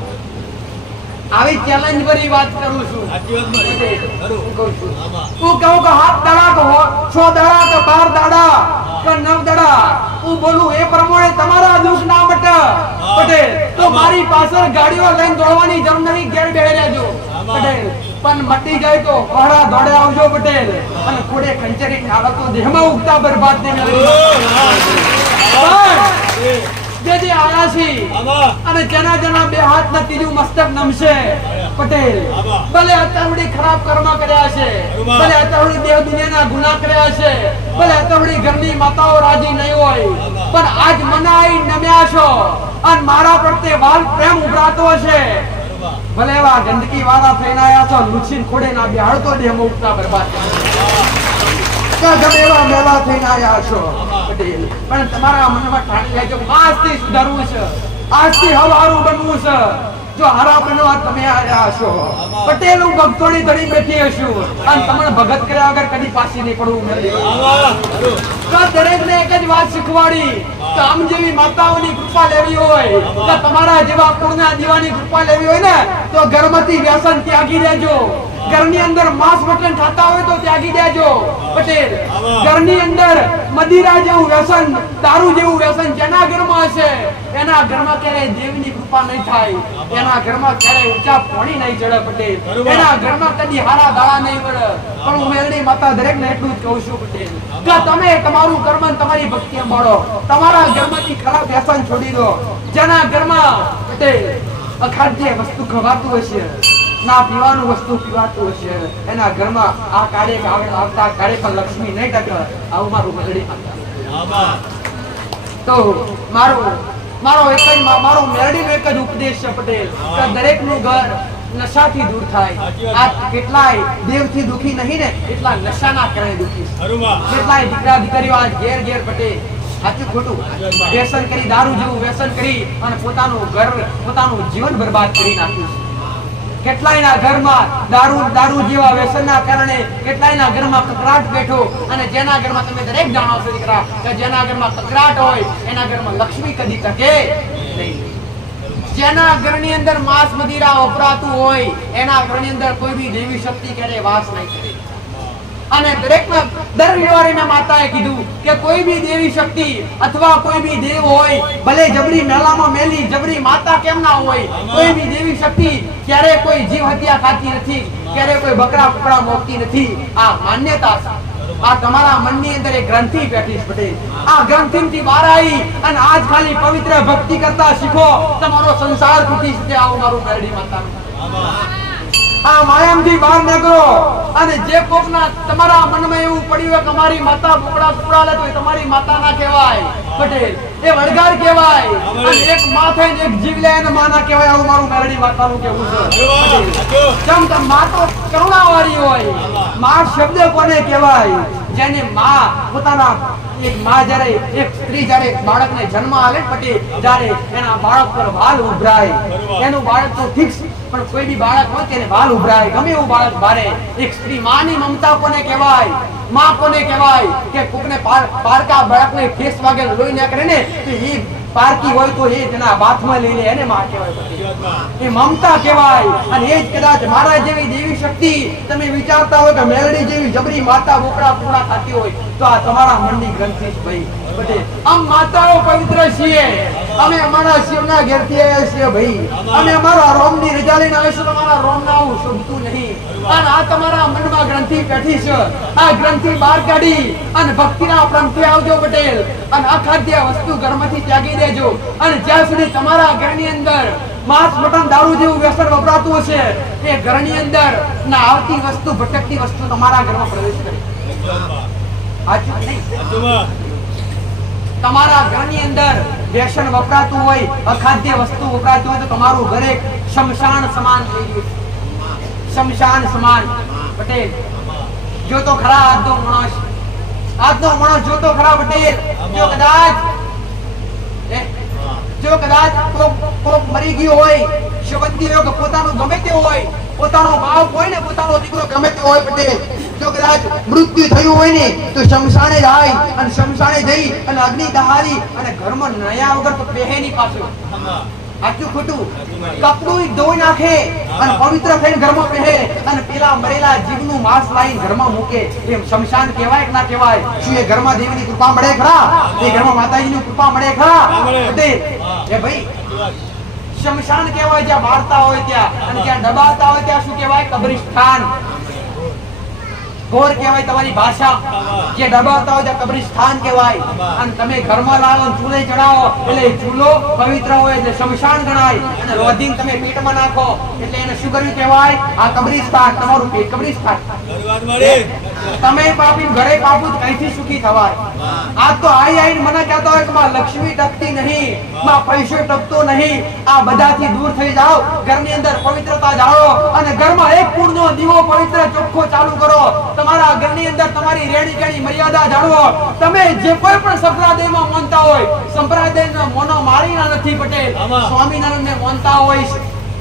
આવી ચેલેન્જ ભરી વાત કરું છું. હું કહું કે 7 દાડા તો 6 દાડા તો 12 દાડા કે 9 દાડા હું બોલું એ પ્રમાણે તમારા દુઃખ ના મટે પટેલ. તો મારી પાછળ ગાડીઓ લઈને દોડવાની જરૂર નહીં, ઘેર બેહી રહેજો પટેલ. પણ મટી જાય તો પહરા દોડે આવજો પટેલ અને કોડે ખંચરી હાલતો દેહમાં ઉગતા બરબાદ ને જે આયા છે અને જેના જેના બે હાથ ના ત્રીજું મસ્તક નમશે પટેલ. ભલે અત્યારડી ખરાબ કર્મ કર્યા છે, ભલે અત્યારડી દેવ દુનિયાના ગુનાહ કર્યા છે, ભલે અત્યારડી ઘરની માતાઓ રાજી નહીં હોય પણ આજ મનાઈ નમ્યા છો અને મારા પ્રત્યે વાલ પ્રેમ ઉભરાતો છે. ભલે એવા ગંદકી વાળા થઈને આયા છો, લુચીન ખોડે ના બેહાડતો દેહમાં ઉગતા બરબાદ ગમેવા મેલા થઈને આયા છો પટેલ. પણ તમારા મનમાં ઠાણી લેજો આજથી સુધારવું છે, આજથી હવારું બનવું છે. જો હારા બનવા તમે આયા છો પટેલ, હું ભક્તોની ધડી બેઠી હશું અને તમને ભગત કર્યા વગર કદી પાછી નહીં પડવું. દરેક ને એક જ વાત શીખવાડી કે આમ જેવી માતાઓની કૃપા લેવી હોય કે તમારા જેવા પૂર્ણા દીવાની કૃપા લેવી હોય ને તો ઘરમાંથી વ્યસન ત્યાગી દેજો. ઘરની અંદર માંસ મટન ખાતા હોય તો ત્યાગી દેજો પટેલ. ઘરની અંદર મદિરા જેવું વ્યસન, દારૂ જેવું વ્યસન જેના ઘરમાં હશે એના ઘરમાં ક્યારેય દેવની કૃપા નહીં થાય, એના ઘરમાં ક્યારેય ઊંચા પાણી નહીં ચડે પટેલ, એના ઘરમાં કદી હારા દાડા નહીં પડે. પણ હું મેરડી માતા દરેક ને એટલું જ કહું છું પટેલ કે તમે તમારું કર્મ તમારી ભક્તિ સંભાળો, તમારા ઘરમાંથી ખરાબ વ્યસન છોડી દો. જેના ઘરમાં પટેલ અખાદ્ય વસ્તુ ખવાતું હશે, ના પીવાનું વસ્તુ પીવાતું હશે, એના ઘરમાં આ કાર્ય આવતા કાર્ય પર લક્ષ્મી નહીં ટકે. આવું મારું મેરડી માતા. તો મારો મેરડીનો એક જ ઉપદેશ છે પટેલ કે દરેકનું ઘર નશાથી દૂર થાય. આ કેટલાય દેવથી દુખી નહીં ને એટલા નશાના કારણે દુખી છે. કેટલાય દીકરા દીકરીઓ આજ ઘેર ઘેર પટે સાચું ખોટું વ્યસન કરી, દારૂ જેવું વ્યસન કરી અને પોતાનું ઘર પોતાનું જીવન બરબાદ કરી નાખ્યું છે. કેટલાયના ઘરમાં દારૂ જેવા વ્યસનના કારણે કેટલાયના ઘરમાં કકરાટ બેઠો, અને જેના ઘરમાં તમે દરેક જાણો છો દીકરા કે જેના ઘરમાં કકરાટ હોય એના ઘરમાં લક્ષ્મી કદી ટકે નહીં. જેના ઘરની અંદર માંસ મદિરા વપરાતું હોય એના ઘરની અંદર કોઈ બી દેવી શક્તિ ક્યારે વાસ નહીં કરે. અને દરેકના દર રવિવારે મેં માતાએ કીધું કે કોઈ બી દેવી શક્તિ અથવા કોઈ બી દેવ હોય, ભલે જબરી મેલામાં મેલી જબરી માતા કેમ ના હોય, કોઈ બી દેવી શક્તિ ક્યારે કોઈ જીવ હત્યા ખાતી નથી, ક્યારે કોઈ બકરા કુકડા મોકતી નથી. આ માન્યતા છે. આ તમારા મનની અંદર એક ગ્રંથિ બેઠી છે પટેલ. આ ગ્રંથિથી બહાર આવી અને આજ ખાલી પવિત્ર ભક્તિ કરતા શીખો, તમારો સંસાર તૂટી શકે. આવો મારું મેરડી માતાનું આ માયામથી બહાર નીકળો. અને જે કોકના તમારા મનમાં એવું પડ્યું હોય કે અમારી માતા બોકડા કુકડા લે તો તમારી માતા ના કહેવાય પટેલ, એ વડગાર કહેવાય. અને એક માં થઈને એક જીવ લે એને માં ના કહેવાય. આવું મારું મેરડી માતાનું કહેવું છે. જેમ કે માં તો કરુણાવાળી હોય. માં શબ્દ કોને કહેવાય? જેને માં પોતાના એક માં જ્યારે એક સ્ત્રી જ્યારે બાળકને જન્મ આલે પટેલ, જ્યારે એના બાળક પર વાલ ઉભરાય, એનું બાળક તો ઠીક છે પણ કોઈ બી બાળક હોય તેને વાલ ઉભરાય, ગમે એવું બાળક બારે. એક સ્ત્રી માની મમતા કોને કહેવાય? માં કોને કહેવાય? કે કોકને પારકા બાળકને કેસ વાગે લોહી ના કરે ને તો એ પારકી હોય તો એ તેના બાથમાં લઈને એને માં કહેવાય. એ મમતા કહેવાય. અને એ જ કદાચ મારા જેવી દેવી શક્તિ તમે વિચારતા હોય કે મેલડી જેવી જબરી માતા બોકડા પૂરા થતી હોય તો આ તમારા મનની ગ્રંથિ છે ભાઈ બટે. આમ માતાઓ પવિત્ર છીએ. અમે અમારા શિવના ઘેરથી આવ્યા છીએ ભાઈ. અમે અમારા રોમની રજા લઈને આવીશું. તમારા રોમના આવું શોભતું નહીં. અને આ તમારા મનમાં ગ્રંથિ બેઠી છે. આ ગ્રંથિ બહાર કાઢી અને ભક્તિના પંથે આવજો પટેલ. અને અખાદ્ય વસ્તુ ઘરમાંથી ત્યાગી દેજો. અને જ્યાં સુધી તમારા ઘરની અંદર માંસ મટન દારૂ જેવું વ્યસન વપરાતું હશે એ ઘરની અંદર ના આવતી વસ્તુ ભટકતી વસ્તુ તમારા ઘરમાં પ્રવેશ કરે. સાચું નહીં? તમારા ઘરની અંદર વ્યસન વપરાતું હોય, અખાદ્ય વસ્તુ વપરાતી હોય તો તમારું ઘર એક શમશાન સમાન થઈ ગયું. શમશાન સમાન પટેલ. જો તો ખરા આજનો માણસ જો તો ખરા પટેલ. જો કદાચ કોક મરી ગયો હોય, શબંદી હોય, પોતાનું ગમે તે હોય, પોતાનો બાપ હોય ને પોતાનો દીકરો ગમે તે હોય પટેલ, જો કદાચ મૃત્યુ થયું હોય ને તો શમશાને જાય અને શમશાને જઈ અને અગ્નિ દહારી અને ઘરમાં નયા વગર તો પહેે ની પાછું. સાચું ખોટું? કપડું ધોઈ નાખે અને પવિત્ર થઈને ઘરમાં પહેરે અને પેલા મરેલા જીવનું માંસ લાવીને ઘરમાં મૂકે. એમ શમશાન કહેવાય કે ના કહેવાય? શું એ ઘરમાં દેવીની કૃપા મળે ખરા? એ ઘરમાં માતાજીની કૃપા મળે ખરા? એ ભાઈ શમશાન કહેવાય જ્યાં મારતા હોય ત્યાં, અને જ્યાં દબાવતા હોય ત્યાં શું કહેવાય? કબ્રિસ્તાન. ગોર કહેવાય તમારી ભાષા. જે દબાવતા હોય ત્યાં કબ્રિસ્તાન કહેવાય. અને તમે ઘરમાં લાવો ચૂલે ચડાવો એટલે ચૂલો પવિત્ર હોય એટલે શમશાન ગણાય. અને રોધીન તમે પેટમાં નાખો એટલે એને શું કર્યું કહેવાય? આ કબ્રિસ્તાન. તમારું પેટ કબ્રિસ્તાન. તમે પાપી ઘરે પાપું કઈથી સુખી થવાય? આ તો આઈ મને કહેતા હોય કે માં લક્ષ્મી ટકતી નહીં, માં પૈસો ટકતો નહીં. આ બધાથી દૂર થઈ જાઓ, ઘરની અંદર પવિત્રતા જાળવો અને ઘરમાં એક કુળનો દીવો પવિત્ર ચોખ્ખો ચાલુ કરો. તમારા ઘરની અંદર તમારી રેડી કેણી મર્યાદા જાળવો. તમે જે કોઈ પણ સંપ્રદાયમાં માનતા હોય, સંપ્રદાયના મોનો મારીના નથી પટેલ. સ્વામિનારાયણને માનતા હોય,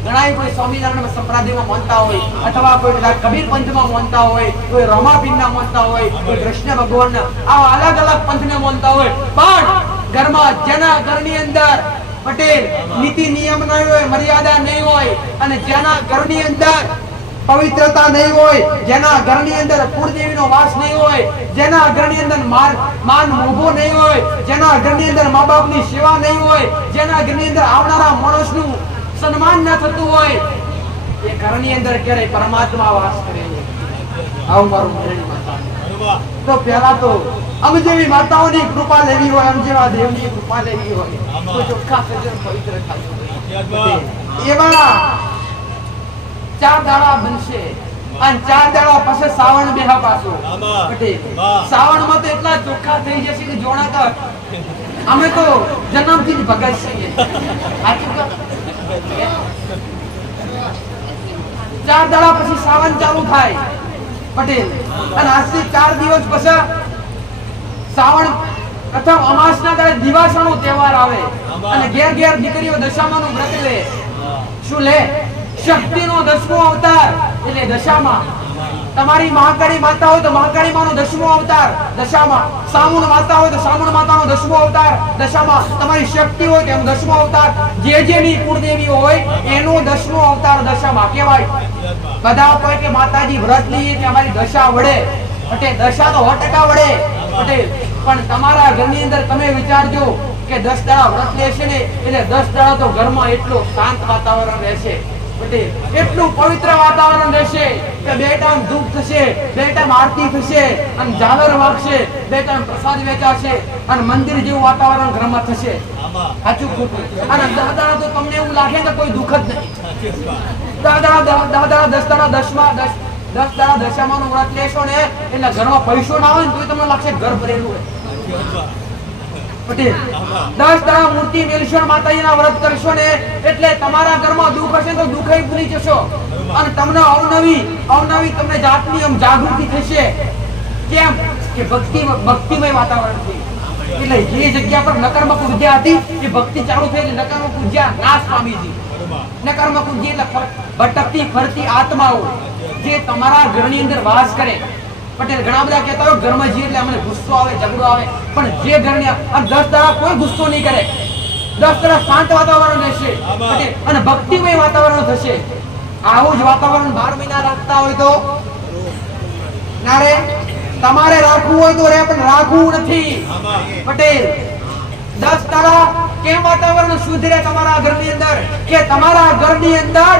ઘણા કોઈ સ્વામિનારાયણ સંપ્રદાયમાં માનતા હોય, અથવા કોઈ કબીર પંથમાં માનતા હોય, કોઈ રમાપીરના માનતા હોય, કોઈ કૃષ્ણ ભગવાન, આવા અલગ અલગ પંથને માનતા હોય. પણ ઘરમાં જેના ઘરની અંદર પટેલ નીતિ નિયમ નહીં હોય, મર્યાદા નહીં હોય, અને જેના ઘરની અંદર પવિત્રતા નહીં હોય, જેના ઘરની અંદર કુળદેવીનો વાસ નહીં હોય, જેના ઘરની અંદર માન મોભો નહીં હોય, જેના ઘરની અંદર મા બાપની સેવા નહીં હોય, જેના ઘરની અંદર આવનારા માણસનું સન્માન ન થતું હોય, એ ઘરની અંદર ક્યારે પરમાત્મા વાસ કરે છે. આવું મારું મેરડી માતા. તો પહેલા તો અમ જેવી માતાઓની કૃપા લેવી હોય, અમ જેવા દેવની કૃપા લેવી હોય તો ચોખ્ખા સજ્જન પવિત્ર થાય. એવા 4 દાડા બનશે અને 4 દાડા પછી શ્રાવણ બેહા પાછો. શ્રાવણમાં તો એટલા ચોખ્ખા થઈ જશે કે જોણાતા અમે તો જન્મથી જ ભગત છીએ. 4 દાડા પછી સાવન ચાલુ થાય પટેલ અને આજથી 4 દિવસ પછી શ્રાવણ પ્રથમ અમાસના દાડે દિવાસાનો તહેવાર આવે અને ઘેર ઘેર દીકરીઓ દશામાનું વ્રત લે. શું લે? શક્તિનો 10મો અવતાર એટલે દશામાં. તમારી મહાકાળી માતા હોય તો મહાકાળી માનો 10મો અવતાર દશામાં. સામુણ માતા હોય તો સામુણ માતાનો 10મો અવતાર દશામાં. તમારી શક્તિ હોય તો એનો 10મો અવતાર. જેની કુળદેવી હોય એનો 10મો અવતાર દશામાં કહેવાય. બધા કોઈ કે માતાજી વ્રત લઈએ કે અમારી દશા વડે એટલે દશા તો 100% વડે પટેલ. પણ તમારા ઘરની અંદર તમે વિચારજો કે 10 દાડા વ્રત લેશે ને એટલે 10 દાડા તો ઘરમાં એટલું શાંત વાતાવરણ રહેશે પટેલ. એટલું પવિત્ર વાતાવરણ રહેશે કે 2 ટાઈમ ધૂપ થશે, 2 ટાઈમ આરતી થશે અને ઝાલર વાગશે, 2 ટાઈમ પ્રસાદ વેચાશે અને મંદિર જેવું વાતાવરણ ઘરમાં થશે. સાચું ખોટું? અને 10 દાડા તો તમને એવું લાગે કે કોઈ દુઃખ જ નહીં. 10 દાડા 10 દાડા દશામાનું વ્રત લેશો ને એટલે ઘરમાં પૈસો ના હોય ને તો તમને લાગશે ઘર ભરેલું હોય પટેલ. 10 દાડા મૂર્તિ મેલશો માતાજીના વ્રત કરશો ને એટલે તમારા ઘરમાં દુઃખ હશે તો દુઃખ ભૂલી જશો અને તમને અવનવી તમને જાતની જાગૃતિ થશે. કેમ કે ભક્તિમય વાતાવરણ છે. એટલે જે જગ્યા પર નકારાત્મક ઉર્જા હતી એ ભક્તિ ચાલુ થઈ એટલે નકારાત્મક ઉર્જા નાશ પામી છે. નકારાત્મક ઉર્જા એટલે ભટકતી ફરતી આત્માઓ જે તમારા ઘરની અંદર વાસ કરે પટેલ. ઘણા બધા કહેતા હોય ઘરમાં જઈએ એટલે અમને ગુસ્સો આવે, ઝઘડો આવે, પણ જે ઘરની 10 દાડા કોઈ ગુસ્સો નહીં કરે, 10 દાડા શાંત વાતાવરણ રહેશે પટેલ અને ભક્તિમય વાતાવરણ થશે. આવું જ વાતાવરણ 12 મહિના રાખતા હોય તો ના રે. તમારે રાખવું હોય તો રે, પણ રાખવું નથી પટેલ. 10 દાડા કેમ વાતાવરણ શુદ્ધ રહે તમારા ઘરની અંદર કે તમારા ઘરની અંદર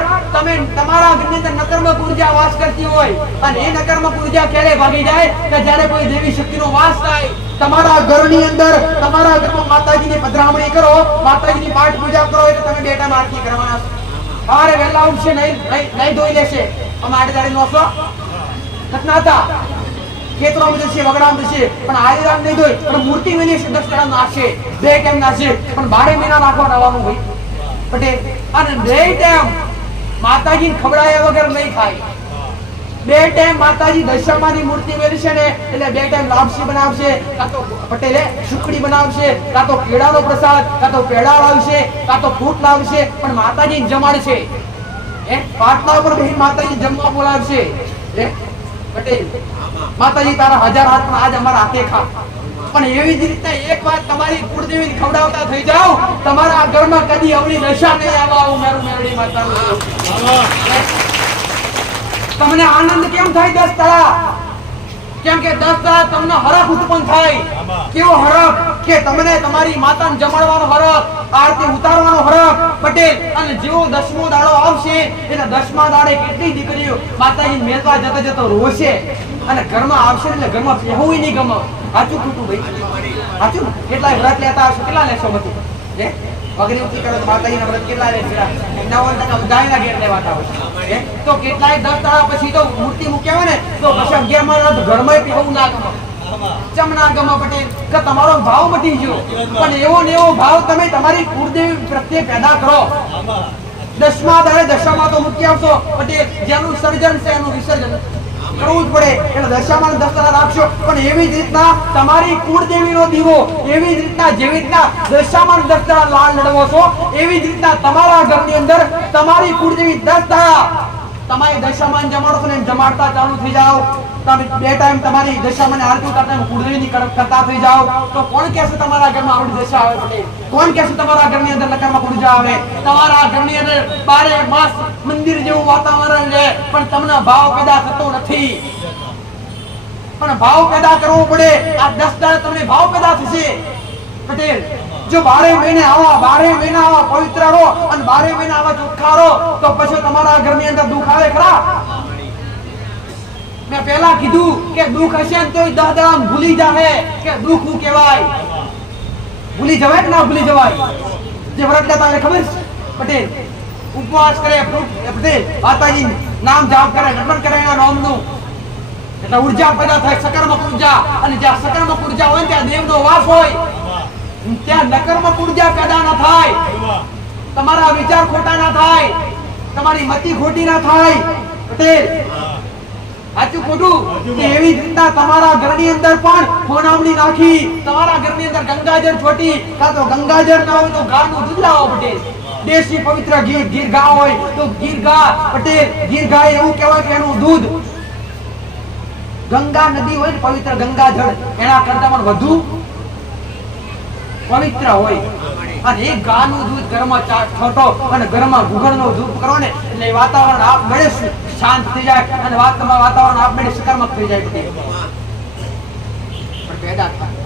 તમારા ઘરની અંદર નકારાત્મક ઉર્જા વાસ કરતી હોય અને એ નકારાત્મક ઉર્જા ક્યારે ભાગી જાય કે જ્યારે કોઈ દેવી શક્તિનો વાસ થાય તમારા ઘરની અંદર. તમારા ઘરમાં માતાજીની પધરામણી કરો, માતાજીની પાઠ પૂજા કરો એટલે તમે 2 ટાઈમ આરતી કરવાના. સવારે વહેલા ઉઠશે, નહીં ધોઈ લેશે. અમે આડેદાડી નોસો ખતનાતા ખેતરોમાં જશે, વગડામાં જશે, પણ આયુરામ નહીં ધોઈ પણ મૂર્તિ મેલી 10 દાડા નાશે, 2 ટાઈમ નાશે, પણ 12 મહિના નાખવા નવાનું ભાઈ પટેલ. અને 2 ટાઈમ માતાજીને ખવડાયા વગર નહીં ખાય. 2 ટાઈમ માતાજી દશામાની મૂર્તિ મેલશે ને એટલે 2 ટાઈમ લાપસી બનાવશે, કાં તો પટેલે સુખડી બનાવશે, કાં તો કેળાનો પ્રસાદ, કાં તો પેડા લાવશે, કાં તો ફૂટ લાવશે, પણ માતાજીને જમાડશે. પાટલા ઉપર બેહીને માતાજી જમવા બોલાવશે પટેલ. માતાજી તારા 1000 હાથ પણ આજ અમારા હાથે ખા. પણ એવી જ રીતે એક વાત તમારી કુળદેવીને ખવડાવતા થઈ જાવ તમારા ઘરમાં કદી અવળી દશા નહીં આવવા. ઉમેરું મેરડી માતાનું તમને આનંદ કેમ થાય 10 દાડા? કેમ કે 10 દાડા તમને હરખ ઉત્પન્ન થાય. કેવો હરખ કે તમને તમારી માતાને જમાડવાનો હરખ, આરતી ઉતારવાનો હરખ પટેલ. અને જેવો 10મો દાડો આવશે એટલે 10મા દાડે કેટલી દીકરીઓ માતાજીને મેલવા જતો રોશે અને ઘરમાં આવશે એટલે ઘરમાં બેહવું નહીં ગમે. સાચું ખોટું ભાઈ? સાચું. કેટલાય વ્રત લેતા હશો, કેટલા લેશો બધું વગરી ઉઠી કરો તો માતાજીના વ્રત કેટલા લેશે? 90% ગાયના ઘેર લેવાતા હોય તો કેટલાય 10 દાડા પછી તો મૂર્તિ મૂક્યા હોય ને તો પછી 11મા દાડા ઘરમાં બેહવું ના ગમે. ચમ ના ગમે પટેલ કે તમારો ભાવ મટી ગયો. પણ એવો ને એવો ભાવ તમે તમારી કુળદેવી પ્રત્યે પેદા કરો. 10મા દાડે દશામાં તો મૂકી આવશો પટેલ. જેનું સર્જન છે એનું વિસર્જન કરવું જ પડે એટલે દશામાં 10 દાડા રાખશો. પણ એવી જ રીતના તમારી કુળદેવીનો દીવો, એવી જ રીતના જેવી રીતના દશામાં 10 દાડા લાલ લડવો છો એવી જ રીતના તમારા ઘરની અંદર તમારી કુળદેવી 10 દાડા તમારી દશામાં જમાડો છો ને જમાડતા ચાલુ થઈ જાઓ. તમે 2 ટાઈમ તમારી દશામાં આરતી કરતા કુળદેવીની કરતા થઈ જાઓ તો કોણ કહેશે તમારા ઘરમાં આવડી દશા આવે પટેલ? કોણ કહેશે તમારા ઘરની અંદર નકારાત્મક ઉર્જા આવે? તમારા ઘરની અંદર 12 માસ મંદિર જેવું વાતાવરણ રહે પણ તમને ભાવ પેદા થતો નથી. પણ ભાવ પેદા કરવો પડે. આ 10 દાડા તમને ભાવ પેદા થશે પટેલ. જો 12 મહિના આવા પવિત્ર રહો અને 12 મહિના આવા ચોખ્ખા રહો તો પછી તમારા ઘરની અંદર દુઃખ આવે ખરા? મેં પહેલા કીધું કે દુઃખ હશે ને તોય 10 દાડા ભૂલી જાહે કે દુઃખ શું કહેવાય. ભૂલી જવાય કે ના ભૂલી જવાય? જે વ્રત લેતા હોય ખબર પટેલ, ઉપવાસ કરે પટેલ, માતાજી નામ જાપ કરે, નમન કરે એના નામનું એટલે ઉર્જા પેદા થાય, સકારાત્મક ઉર્જા. અને જ્યાં સકારાત્મક ઉર્જા હોય ત્યાં દેવનો વાસ હોય, ત્યાં નકારાત્મક ઉર્જા પેદા ન થાય. તમારા વિચાર ખોટા ના થાય, તમારી મતિ ખોટી ના થાય સાચું ખોટું? કે એવી જ રીતના તમારા ઘરની અંદર પણ હોનામણી નાખી, તમારા ઘરની અંદર ગંગાજળ છોટી, કાં તો ગંગાજળ ના હોય તો ગાયનું દૂધ લાવો પટેલ. દેશી પવિત્ર ગીર ગા હોય તો ગીર ગા પટેલ, ગીર ગાય એવું કહેવાય કે એનું દૂધ, ગંગા નદી હોય ને પવિત્ર ગંગાજળ એના કરતા પણ વધુ પવિત્ર હોય. અને એ ગાયનું દૂધ ઘરમાં છોટો અને ઘરમાં ગુગળનો ધૂપ કરો ને એટલે વાતાવરણ આપમેળે શાંત થઈ જાય અને વાતાવરણ આપમેળે સકારાત્મક થઈ જાય. પણ પેદા થાય.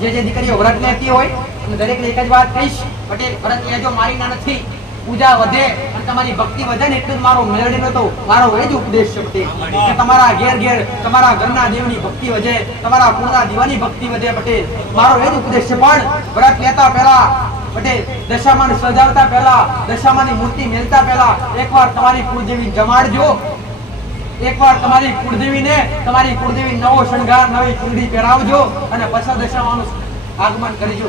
જે દીકરીઓ વ્રત લેતી હોય અને દરેકને એક જ વાત કહીશ પટેલ, વ્રત લેજો, મારી ના નથી. પૂજા વધે અને તમારી ભક્તિ વધે ને એટલું જ મારો મેળવીનો તો મારો એ જ ઉપદેશ છે પટેલ, કે તમારા ઘેર તમારા ઘરના દેવની ભક્તિ વધે, તમારા કુળના દીવાની ભક્તિ વધે પટેલ, મારો એ જ ઉપદેશ છે. પણ વ્રત લેતા પહેલા પટેલ, દશામાને સજાવતા પહેલા, દશામાની મૂર્તિ મેલતા પહેલા એકવાર તમારી કુળદેવી જમાડજો. એકવાર તમારી કુળદેવીને તમારી કુળદેવી નવો શણગાર, નવી ચૂંદડી પહેરાવજો અને પછી દશામાનું આગમન કરજો.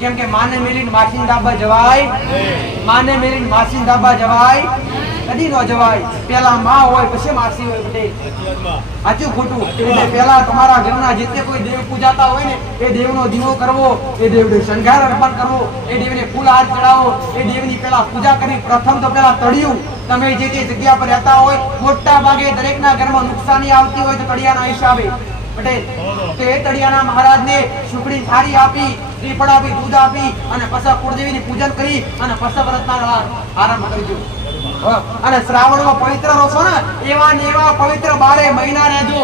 કેમ કે માને મેલીને માસીન ડાબા જવાય, માને મેલીને માસીન ડાબા જવાય કદી ન જવાય. પેલા માં હોય પછી માસી હોય પટેલ. સાચું ખોટું? એટલે પેલા તમારા ઘરના જેતે કોઈ દેવ પૂજાતા હોય ને એ દેવનો દીવો કરવો, એ દેવને શણગાર અર્પણ કરવો, એ દેવને ફૂલ હાર ચડાવો, એ દેવની પેલા પૂજા કરી. પ્રથમ તો પેલા તળિયું, તમે જે તે જગ્યા પર રહેતા હોય મોટા ભાગે દરેકના ઘરમાં નુકસાની આવતી હોય તો તળિયાના હિસાબે પટેલ, તો એ તળિયાના મહારાજને સુખડી થાળી આપી, શ્રીફળ આપી, દૂધ આપી અને પછી કુળદેવીની પૂજન કરી અને પછી વ્રતના આરંભ કરજો. અને શ્રાવણમાં પવિત્ર રહો ને એવા ને એવા પવિત્ર 12 મહિના રહેજો.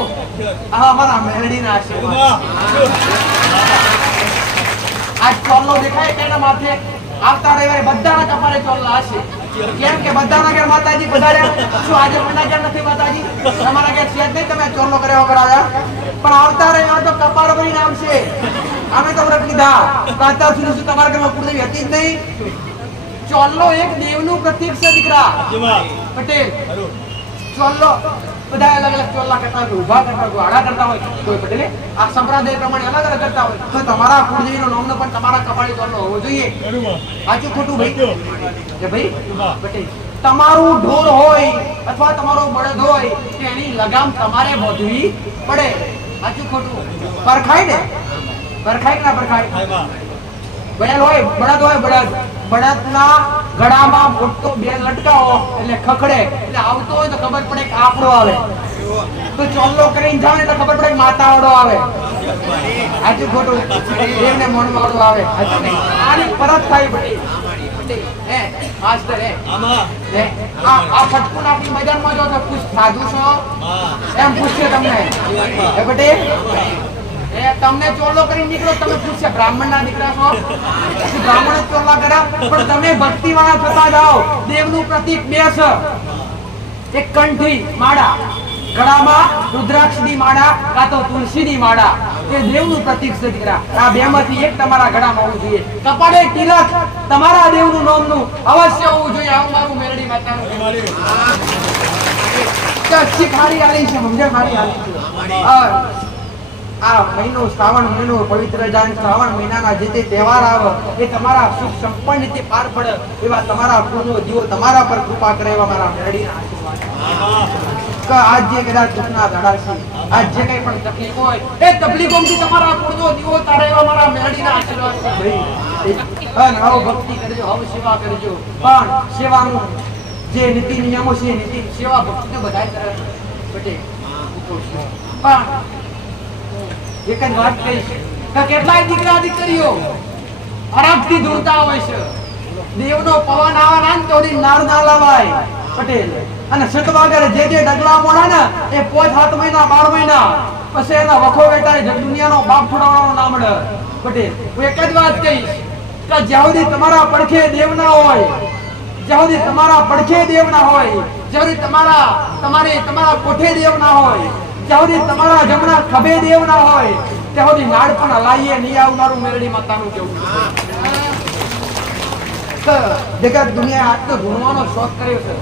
આ અમારા મેલડીના આશીર્વાદ. આ ચોલ્લો દેખાય તેના માથે આવતા રવિવારે બધાના કપાળે ચોલ્લા હશે. કેમ કે બધાના ઘેર માતાજી પધાર્યા. શું આજે કોના ઘેર નથી માતાજી? તમારા ઘેર છે જ નહીં, તમે ચોલ્લો કર્યા વગર આવ્યા. પણ આવતા રવિવારે તો કપાળ ભરીને આવશે. અમે તો વ્રત લીધા, અત્યાર સુધી શું તમારા ઘરમાં કુળદેવી હતી જ નહીં? ચોલ્લો એક દેવનું પ્રતીક છે દીકરા પટેલ. ચોલ્લો બધા અલગ અલગ ચોલ્લા કરતા હોય, ઊભા કરતા હોય, આડા કરતા હોય, કોઈ પટેલે આ સંપ્રદાય પ્રમાણે અલગ અલગ કરતા હોય. તો તમારા કુળદેવીનો નામનો પણ તમારા કપાળે ચોલ્લો હોવો જોઈએ. સાચું ખોટું ભાઈ? કે ભાઈ પટેલ, તમારું ઢોર હોય અથવા તમારો બળદ હોય કે એની લગામ તમારે બાંધવી પડે. સાચું ખોટું? પરખાય ને? પરખાય કે ના પરખાય? બળદ હોય, બળદ હોય, બળદના ગળામાં મોટો બેલ લટકાવો એટલે ખખડે, એટલે આવતો હોય તો ખબર પડે કે આપણો આવે. તો ચોલ્લો કરીને જાવ એટલે ખબર પડે કે માતાવાળો આવે. સાચું ખોટું? એમને મનવાળો આવે. સાચું નહીં? આની પરત થાય પડી. હે માસ્ટર હે આ ફટકું નાખી મેદાનમાં જો તો પૂછ સાધુ છો એમ પૂછશે તમને. હે બેટે એ તમને ચોલ્લો કરીને નીકળો, તમે પૂછશે બ્રાહ્મણના દીકરા છો? બ્રાહ્મણ જ ચોલ્લા કર્યા. પણ તમે ભક્તિવાળા થતા જાઓ. દેવનું પ્રતીક બે છે, એક કંઠી માળા, ગળામાં રુદ્રાક્ષની માળા કાં તો તુલસીની માળા, એ દેવનું પ્રતીક છે દીકરા. આ બેમાંથી એક તમારા ગળામાં હોવું જોઈએ. કપાળે તિલક તમારા દેવનું નામનું અવશ્ય હોવું જોઈએ. આવું મારું મેરડી માતાનું અચ્છી ખારી આલી છે, સમજે ખારી આલી છે. આ મહિનો શ્રાવણ મહિનો પવિત્ર જાય, શ્રાવણ મહિનાના જે તે તહેવાર આવે એ તમારા સુખ સંપન્ન રીતે પાર પડે એવા તમારા કુળનો દીવો તમારા પર કૃપા કરે એવા મારા મેરડીના આશીર્વાદ. આજ જે કદાચ દુઃખના દાડા છે, આજ જે કઈ પણ તકલીફ હોય એ તકલીફોમાંથી તમારા કુળનો દીવો તારે એવા મારા મેરડીના આશીર્વાદ છે. આવો ભક્તિ કરજો, આવો સેવા કરજો. પણ સેવાનું જે નીતિ નિયમો છે, નીતિ સેવા ભક્તિ તો બધાય કરે બટે. પણ એક જ વાત કહીશ કે કેટલાય દીકરા દીકરીઓ અરબથી ધૂળતા હોય છે. દેવનો પવન આવવાના તો નાર ના લાવાય પટેલ. અને સતવાગર જે ડગલા મોડા ને એ 5-7 મહિના 12 મહિના પછી એના વખો વેટાય દુનિયાનો બાપ છોડાવવાનો નામડ પટેલ. હું એક જ વાત કહીશ કે જ્યાં સુધી તમારા પડખે દેવ ના હોય, જ્યાં સુધી તમારા પડખે દેવ ના હોય, જ્યાં સુધી તમારા કોઠે દેવ ના હોય, જ્યાં સુધી તમારા જમણા ખભે દેવ ના હોય, ત્યાં સુધી નાડ પણ હલાઈએ નહીં. આવનારું મેરડી માતાનું કેવું જગત દુનિયા આટલો ગુણવાનો શોખ કર્યો છે.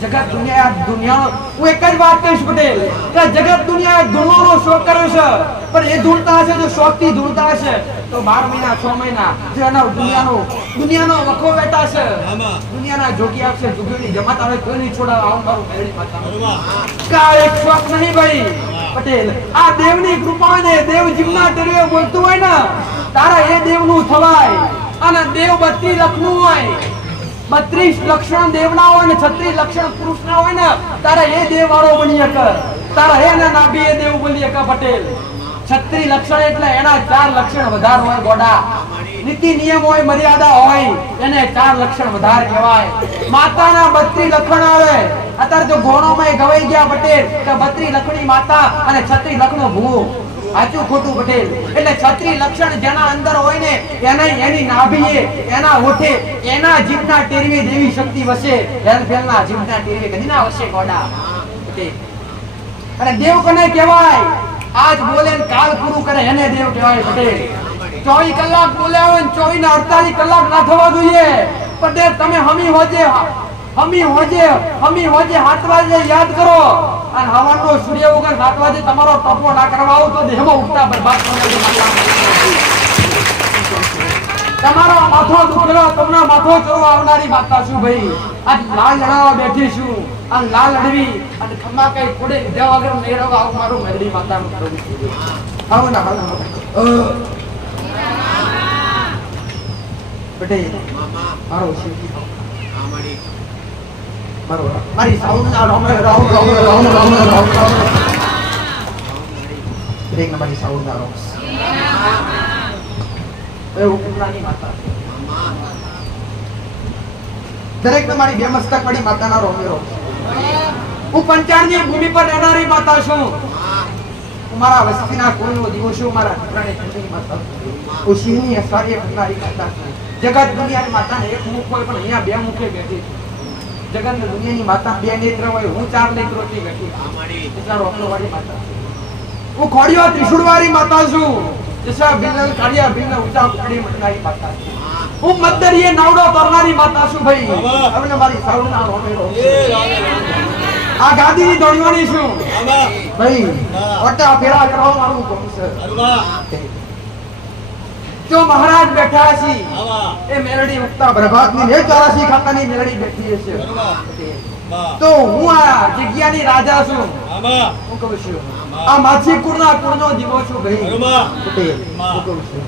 જગત દુનિયાનો હું એક જ વાત કહીશ પટેલ કે જગત દુનિયાએ ધૂળવાનો શોખ કર્યો છે, પણ એ ધૂળતા હશે જો શોખથી ધૂળતા હશે તો 12 મહિના 6 મહિના જે એનો દુનિયાનો વખો વેટા છે, દુનિયાના જોગી આપશે, જોગીની જમાત આવે કોઈ નહીં છોડાવે. આવું મારું મેળી માતા કા એક શોખ નહીં ભાઈ પટેલ. આ દેવની કૃપા ને દેવ જીવના ટેરવે બોલતું હોય ને તારા એ દેવનું થવાય. અને દેવ 32 લક્ષનું હોય, 32 લક્ષણ દેવના હોય ને 36 લક્ષણ પુરુષના હોય ને તારા એ દેવ વાળો બની શકે, તારા એના નાભી એ દેવ બોલી શકે પટેલ. 36 લક્ષણ એટલે એના 4 લક્ષણ વધાર હોય ગોડા, નીતિ નિયમ હોય, મર્યાદા હોય, એને 4 લક્ષણ વધાર કહેવાય. માતાના 32 લક્ષણ આવે. અત્યારે જો ગોણોમાં ગવાઈ ગયા પટેલ કે 32 લખણી માતા અને 36 લખનો ભૂવો. સાચું ખોટું પટેલ? એટલે 36 લક્ષણ જેના અંદર હોય ને એની નાભીએ, એના હોઠે, એના જીભના ટેરવે દેવી શક્તિ વસે. ફેલના જીભના ટેરવે કદી ના વસે ગોડા પટેલ. અને દેવ કોને કહેવાય? આજ બોલે ને કાલ પૂરું કરે એને દેવ કહેવાય પટેલ. 24 કલાક બોલ્યા હોય ને 24 ને 48 કલાક ના થવા જોઈએ પટેલ. તમે હમી હોજે 7 વાગે યાદ કરો અને હવાનો સૂર્ય ઉગર 7 વાગે તમારો ટપો ના કરવા આવો તો દેહમાં ઉગતા બરબાદ તમારો માથો દુખેલો તમને માથો ચોરવા આવનારી માતા છું ભાઈ. આજ લાલ લડાવવા બેઠી છું અને લાલ લડવી અને ખમ્મા કઈ કોડે લીધા વગર મેળવવા આવું મારું મેરડી માતાનું કરું. આવો ના પટેલ મારો શિવજી મારી સાઉન્ડ ના રામ એક નંબરની સાઉન્ડ ના રામ એ ઉપરાની માતા દરેક ને મારી બે મસ્તક વાળી માતાના રોમેરો. હું પંચાળની ભૂમિ પર રહેનારી માતા છું. હું મારા વસ્તીના કુળનો દીવો છું. મારા દીકરાને ચૂંટણી માતા હું સિંહની અસારીએ કરનારી માતા છું. જગત દુનિયાની માતાને એક મુખ હોય પણ અહીંયા બે મુખે બેઠી. જગત ને દુનિયાની માતા બે નેત્ર હોય, હું 4 નેત્રોથી બેઠી. એટલા રોમલો વાળી માતા. હું ખોડિયો ત્રિશુળ વાળી માતા છું. જસા બિલલ કાળિયા બિલલ ઊંચા કુકડી મટનારી માતા છું. હું મદ્દરીએ નાવડો તરનારી માતા છું ભાઈ. હવે મારી સાઉના રોમેરો આ ગાદીની દોડવાની છું ભાઈ. ઓટા ફેરા કરવા મારું કોમ છે. જો મહારાજ બેઠા છે એ મેલડી ઉગતા પ્રભાતની ને 84 ખાતાની મેલડી બેઠી છે. તો હું આ જગ્યાની રાજા છું. હું કહું છું આ માછી કુળના કુળનો દીવો છું ભાઈ પટેલ. હું કહું છું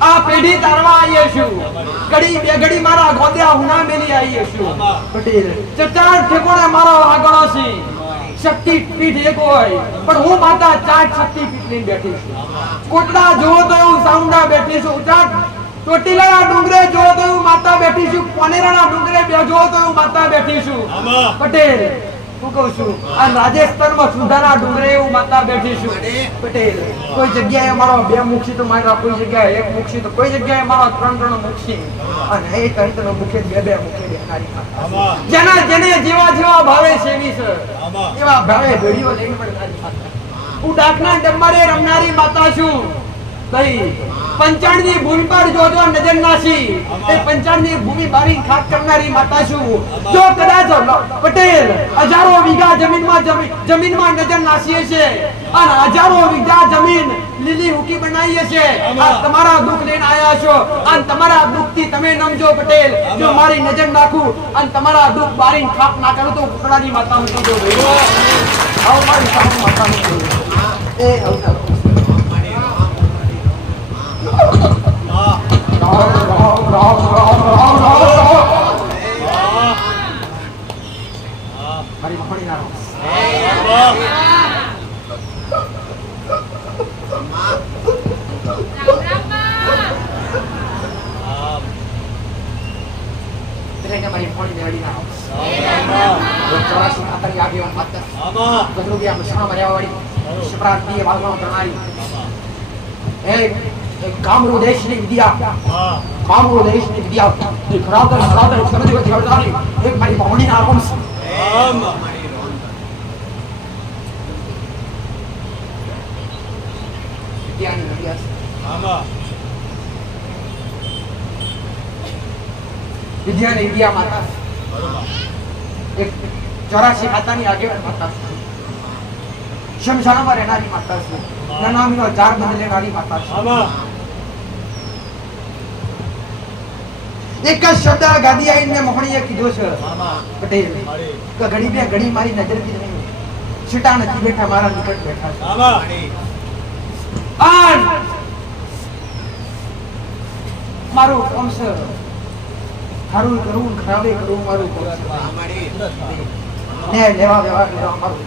આ પેઢી તારવા આવીએ છું. ઘડી બે ઘડી મારા ગોદ્યા હુના મેલી આવીએ છું પટેલ. ચચાર ઠેકોણે મારો આગળો છે. શક્તિ પીઠ એક હોય પણ હું માતા 4 શક્તિ પીઠ લઈને બેઠી છું. કોટડા જોવો તો હું સાઉન્ડા બેઠી છું. ચોટીલાના ડુંગરે જોવો તો હું માતા બેઠી છું. કોનેરાના ડુંગરે જોવો તો હું માતા બેઠી છું પટેલ. હું કહું છું આ રાજસ્થાનમાં સુધાના ડુંગરે હું માતા બેઠી છું પટેલ. કોઈ જગ્યાએ મારો 2 મુખ છે તો મારા કોઈ જગ્યાએ 1 મુખ છે તો કોઈ જગ્યાએ મારો 3 મુખ છે અને એ 3 મુખે 2 મુખે બેઠારી માતા. જેને જેવા ભાવે સેવી છે એવા ભાવે ઘડીઓ લઈને પડનારી માતા. હું ડાકના ડમ્બરે રમનારી માતા છું ભાઈ. પંચાણની ભૂમિ પર જોજો નજર નાસી એ પંચાણની ભૂમિ બારી ખાક કરનારી માતા છું. જો કદાચ પટેલ 1000 વીઘા જમીનમાં નજર નાસીએ છે અને 1000 વીઘા જમીન લીલી હુકી બનાવીએ છે. આ તમારા દુઃખ લઈને આયા છો અને તમારા દુઃખથી તમે નમજો પટેલ. જો મારી નજર નાખું અને તમારા દુઃખ બારી ખાક ના કરું તો કુકડાની માતાનું કીધું આવો મારી સામે માતાનું કીધું એ આવતા મારી મખણી ના મારી મખણી મેળવી ના 84 ખાતરી આગેવાન માતા ગજરુગિયા મસણા મર્યા વાળી શિવરાત્રી વાળવાનો પ્રણાલી કામરૂ દેશની વિદ્યા કામરૂ દેશની વિદ્યા એ ખરાબર સમજો જવાબદારી એક મારી ભવણી ના આરંભ વિદ્યાની વિદ્યા વિદ્યાની વિદ્યા માતા એક 84 ખાતાની આગેવાન માતા શમશાનમાં રહેનારી માતા છે નાનામીનો ચાર બદલેનારી માતા છે એક જ શબ્દ ગાદી આવીને મોહણીએ કીધો છે પટેલ કે ઘડી બે ઘડી મારી નજરથી નહીં છૂટા નથી બેઠા મારા નિકટ બેઠા છે આન મારું કામ છે સારું કરવું ખરાબે કરવું મારું કામ છે ને લેવા વ્યવહાર લેવા મારું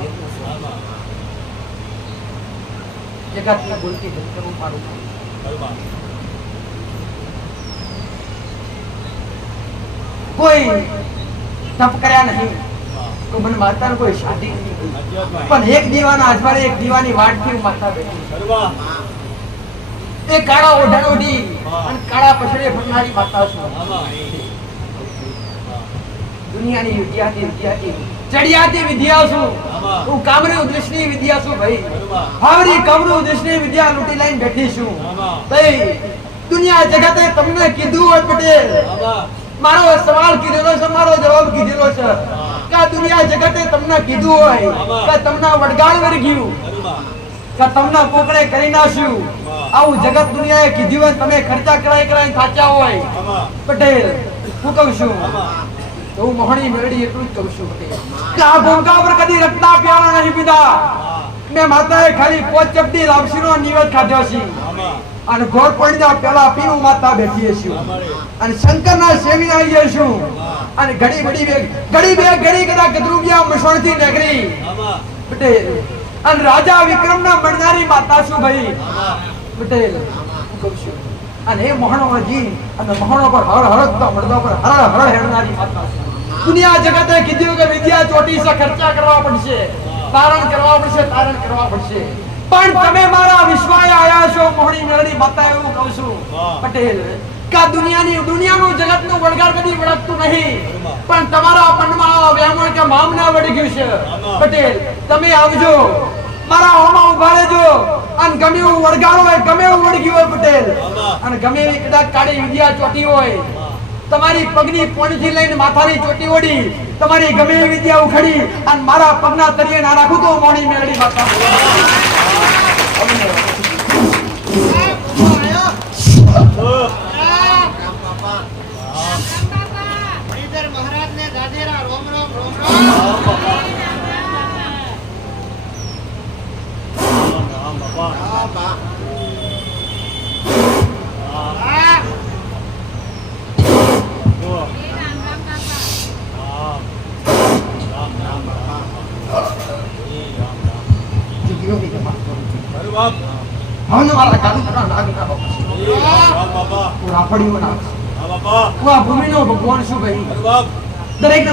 જગતને બોલતી ધરી કરવું મારું કોઈ તપ કર્યા નહીં તો મને માતાને કોઈ શાદી નહીં પણ એક દીવાના અજવાળે એક દીવાની વાટથી માતા બેઠી એ કાળા ઓઢણ ઓઢી અને કાળા પછડે ફરનારી માતા છું દુનિયાની વિદ્યાર્થી ચડિયાતી વિદ્યા છું હું કામરી ઉદ્દેશની વિદ્યા છું ભાઈ હાવરી કામરી ઉદ્દેશની વિદ્યા લૂટી લઈને બેઠી છું ભાઈ દુનિયા જગતે તમને કીધું હોય પટેલ મારો સવાલ કીધેલો છે મારો જવાબ કીધેલો છે કે દુનિયા જગતે તમને કીધું હોય કે તમને વડગાડ વર્ગ્યું કે તમને કોકડે કરી નાખ્યું આવું જગત દુનિયાએ કીધું હોય તમે ખર્ચા કરાઈ થાચ્યા હોય પટેલ હું કહું છું તો હું મોહણી મેળડી એટલું જ કહું છું પટેલ કે આ ભોંકા પર કદી રત્ના પ્યારા નહીં પીધા મેં માતાએ ખાલી પોચ ચપટી લાપસીનો નિવેદ ખાધો છે અને ઘોર પડ્યા પેલા પીવું માતા બેઠી છું અને શંકરના સેવી આવી છું અને ઘડી બે કદા ગદરુબિયા મસણથી નગરી પટેલ અને રાજા વિક્રમના મળનારી માતા છું ભાઈ પટેલ કહું છું અને એ મોહણોજી અને મોહણો પર હર હરકતા મળદો પર હર હર હેડનારી માતા છું દુનિયા જગતે કીધું કે વિદ્યા ચોટી છે ખર્ચા કરવા પડશે તારણ કરવા પડશે પણ તમે મારા વિશ્વાએ આયા છો મોહણી મેળડી માતા એવું કહું છું પટેલ કે દુનિયાનું જગતનું વળગાર કદી વળગતું નહીં પણ તમારા પનમાં આ વ્યામણ કે મામના વળી ગયું છે પટેલ તમે આવજો મારા હોમાં ઉભા રહેજો અને ગમે એવું વળગાર હોય ગમે એવું વળગ્યું હોય પટેલ અને ગમે એવી કદાચ કાળી વિદ્યા ચોટી હોય તમારી પગની પોણીથી લઈને માથાની ચોટી ઓડી તમારી ગમે એવી વિદ્યા ઉખડી અને મારા પગના તળિયે ના રાખું તો મોહણી મેળડી માતા ભગવાન શું ભાઈ દરેક ને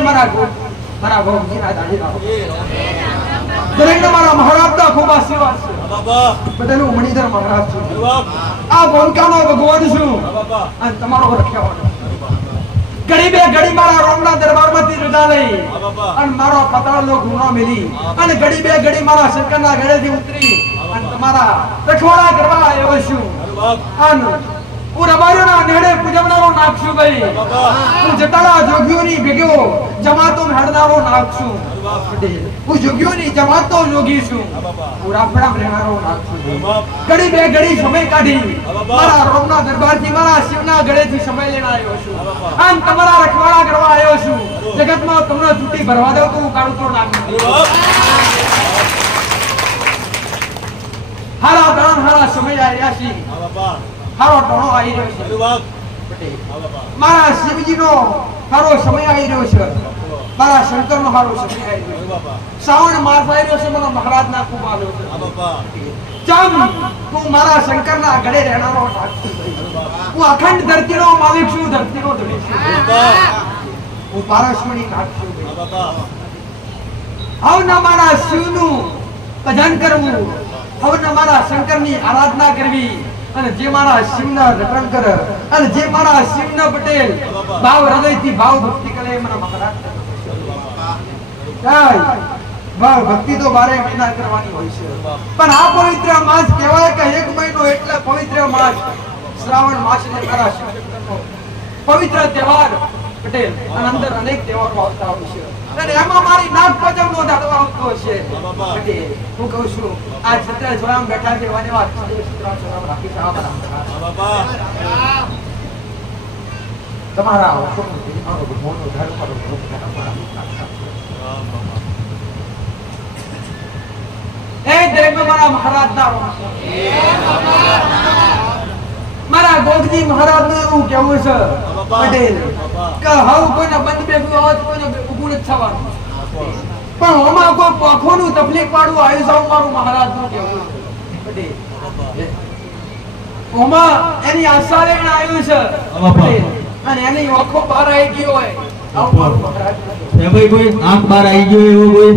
મારા મહારાજના ખૂબ આશીર્વાદ છે બધાનું મણિધર મહારાજ છું આ ગોલકાનો ભગવાન છું અને તમારો રખ્યાવાનો ઘડી મારા રોમના દરબારમાંથી રજા લઈ અને મારો પતાળનો ગુનો મેલી અને ઘડી મારા શંકરના ઘરેથી ઉતરી અને તમારા રખવાડા કરવા આવ્યો છું અને હું રબારીના નેડે પૂજવનારો નાખશું ભાઈ હું જટાળા જોગીઓની ભેગો જમાતો હેડનારો નાખશું હું જોગીઓની જમાતો જોગી છું હું રાફડા રહેનારો નાખશું ઘડી સમય કાઢી મારા રોમના દરબારથી મારા શિવના ગળેથી સમય લેવા આવ્યો છું અને તમારા રખવાડા કરવા આવ્યો છું જગતમાં તમને છૂટી ભરવા દઉં તો હું કાઢું તો નાખું હારા સમય આવ્યા છે હારો ટોણો આવી રહ્યો છે મારા શિવજીનો હારો સમય આવી રહ્યો છે મારા શંકરનો હારો સમય આવી રહ્યો છે શ્રાવણ માસ આવી રહ્યો છે મને મહારાજના ખૂબ આવ્યો છે ચમ તું મારા શંકરના ગળે રહેનારો હું અખંડ ધરતીનો માલિક છું ધરતીનો ધણી છું હું પારસમણી નાથ છું હવે મારા શિવનું ભજન કરવું હવે મારા શંકરની આરાધના કરવી અને જે મારા શિવના રટણ કરે અને જે મારા શિવના પટેલ ભાવ હૃદયથી ભાવ ભક્તિ કરે મને મહારાજ ભાવ ભક્તિ તો 12 મહિના કરવાની હોય છે પણ આ પવિત્ર માસ કહેવાય કે એક મહિનો એટલે પવિત્ર માસ શ્રાવણ માસ ને મારા શિવનો પવિત્ર તહેવાર પટેલ અને અંદર અનેક તહેવારો આવતા હોય છે અને એમાં મારી નાગ પંચમનો દાડો આવતો છે પટેલ હું કહું છું આ છત્ર જોરામ બેઠા છે વાને વાત છત્ર જોરામ રાખી સાહેબ તમારા મોટો ધારો કરો એ દરેક મારા મહારાજ ના મારા ગોગજી મહારાજ નું એવું કેવું છે પટેલ કે હાવ કોઈના બંધ બેઠું આવે કોઈને ઊભું નથી થવાનું પણ ઓમાં કોઈ પખોનું તકલીફ વાળું આવ્યું છે મારું મહારાજ નું કેવું છે પટેલ ઓમાં એની આશા લઈને આવ્યું છે પટેલ અને એની આંખો બહાર આવી ગઈ હોય આવું મારું મહારાજ છે ભાઈ કોઈ આંખ બહાર આવી ગયો એવો કોઈ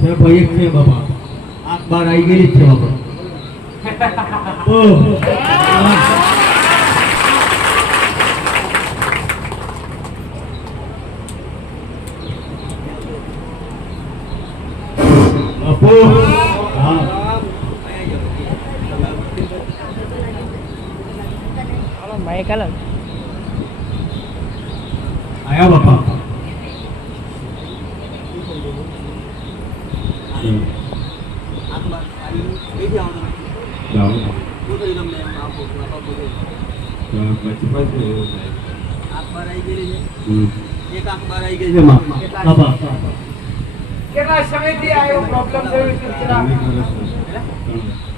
છે ભાઈ એક છે બાબા આંખ બહાર આવી ગયેલી જ છે બાબા બાપુ હા માઈક આલો આયા બાપા કેટલા સમયથી આયો પ્રોબ્લેમ થયો છે કેટલા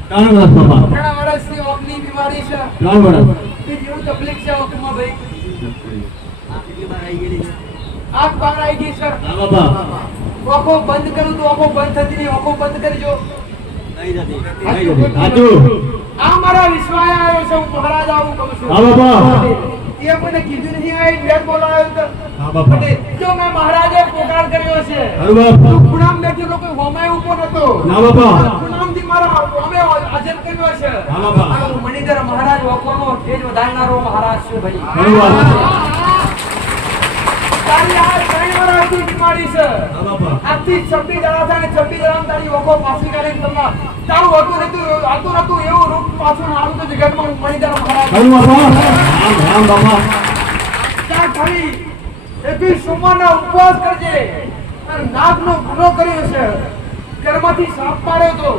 ત્રણ વર્ષ બાપા ઘણા વર્ષથી ઓકની બીમારી છે 3 વર્ષ કે જેવું તકલીફ છે ઓકમાં ભાઈ આંખ બહાર આવી ગઈ સર હા બાપા આંખો બંધ કરું તો આંખો બંધ થતી નહીં આંખો બંધ કરજો સાચું આ મારા વિશ્વાસ આવ્યો છે હું મહારાજ આવું કહું છું હા બાપા એ મને કીધું નહીં આવી બેટ બોલાવ્યો તો હા બાપા જો મેં મહારાજે પોકાર કર્યો છે હા બાપા ગુણામ બેઠેલો કોઈ હોમાય ઉભો નતો ના બાપા ગુણામથી મારા હોમે હાજર કર્યો છે હા બાપા આ મણિધર મહારાજ વકોનો તેજ વધારનારો મહારાજ છે ભાઈ બરોબર તારી આ ત્રણ વર્ષથી બીમારી છે હા બાપા આજથી 26 દાડા થાય ને 26 દાડા તારી વકો પાછી કાઢીને તમને તારું હતું એવું રૂપ પાછું આવું તો જગતમાં મણિધર મહારાજ હા બાપા રામ બાપા ત્યાં ખાલી એથી સોમવારના ઉપવાસ કરજે અને નાગનો ગુનો કર્યો છે ઘરમાંથી સાપ માર્યો તો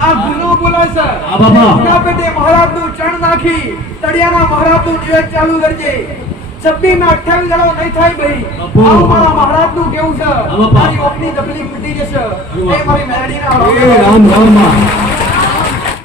આ ગુનો બોલે છે હા બાપા ગુના પેટે મહારાજનું ચણ નાખી તળિયાના મહારાજનું નિવેદ ચાલુ કરજે 26 માં 28 દાડો નહીં થાય ભાઈ બાપુ. આવું મારા મહારાજનું કેવું છે બાપા. મારી ઓખની તકલીફ મટી જશે એ મારી મેરડીના એ રામ રામ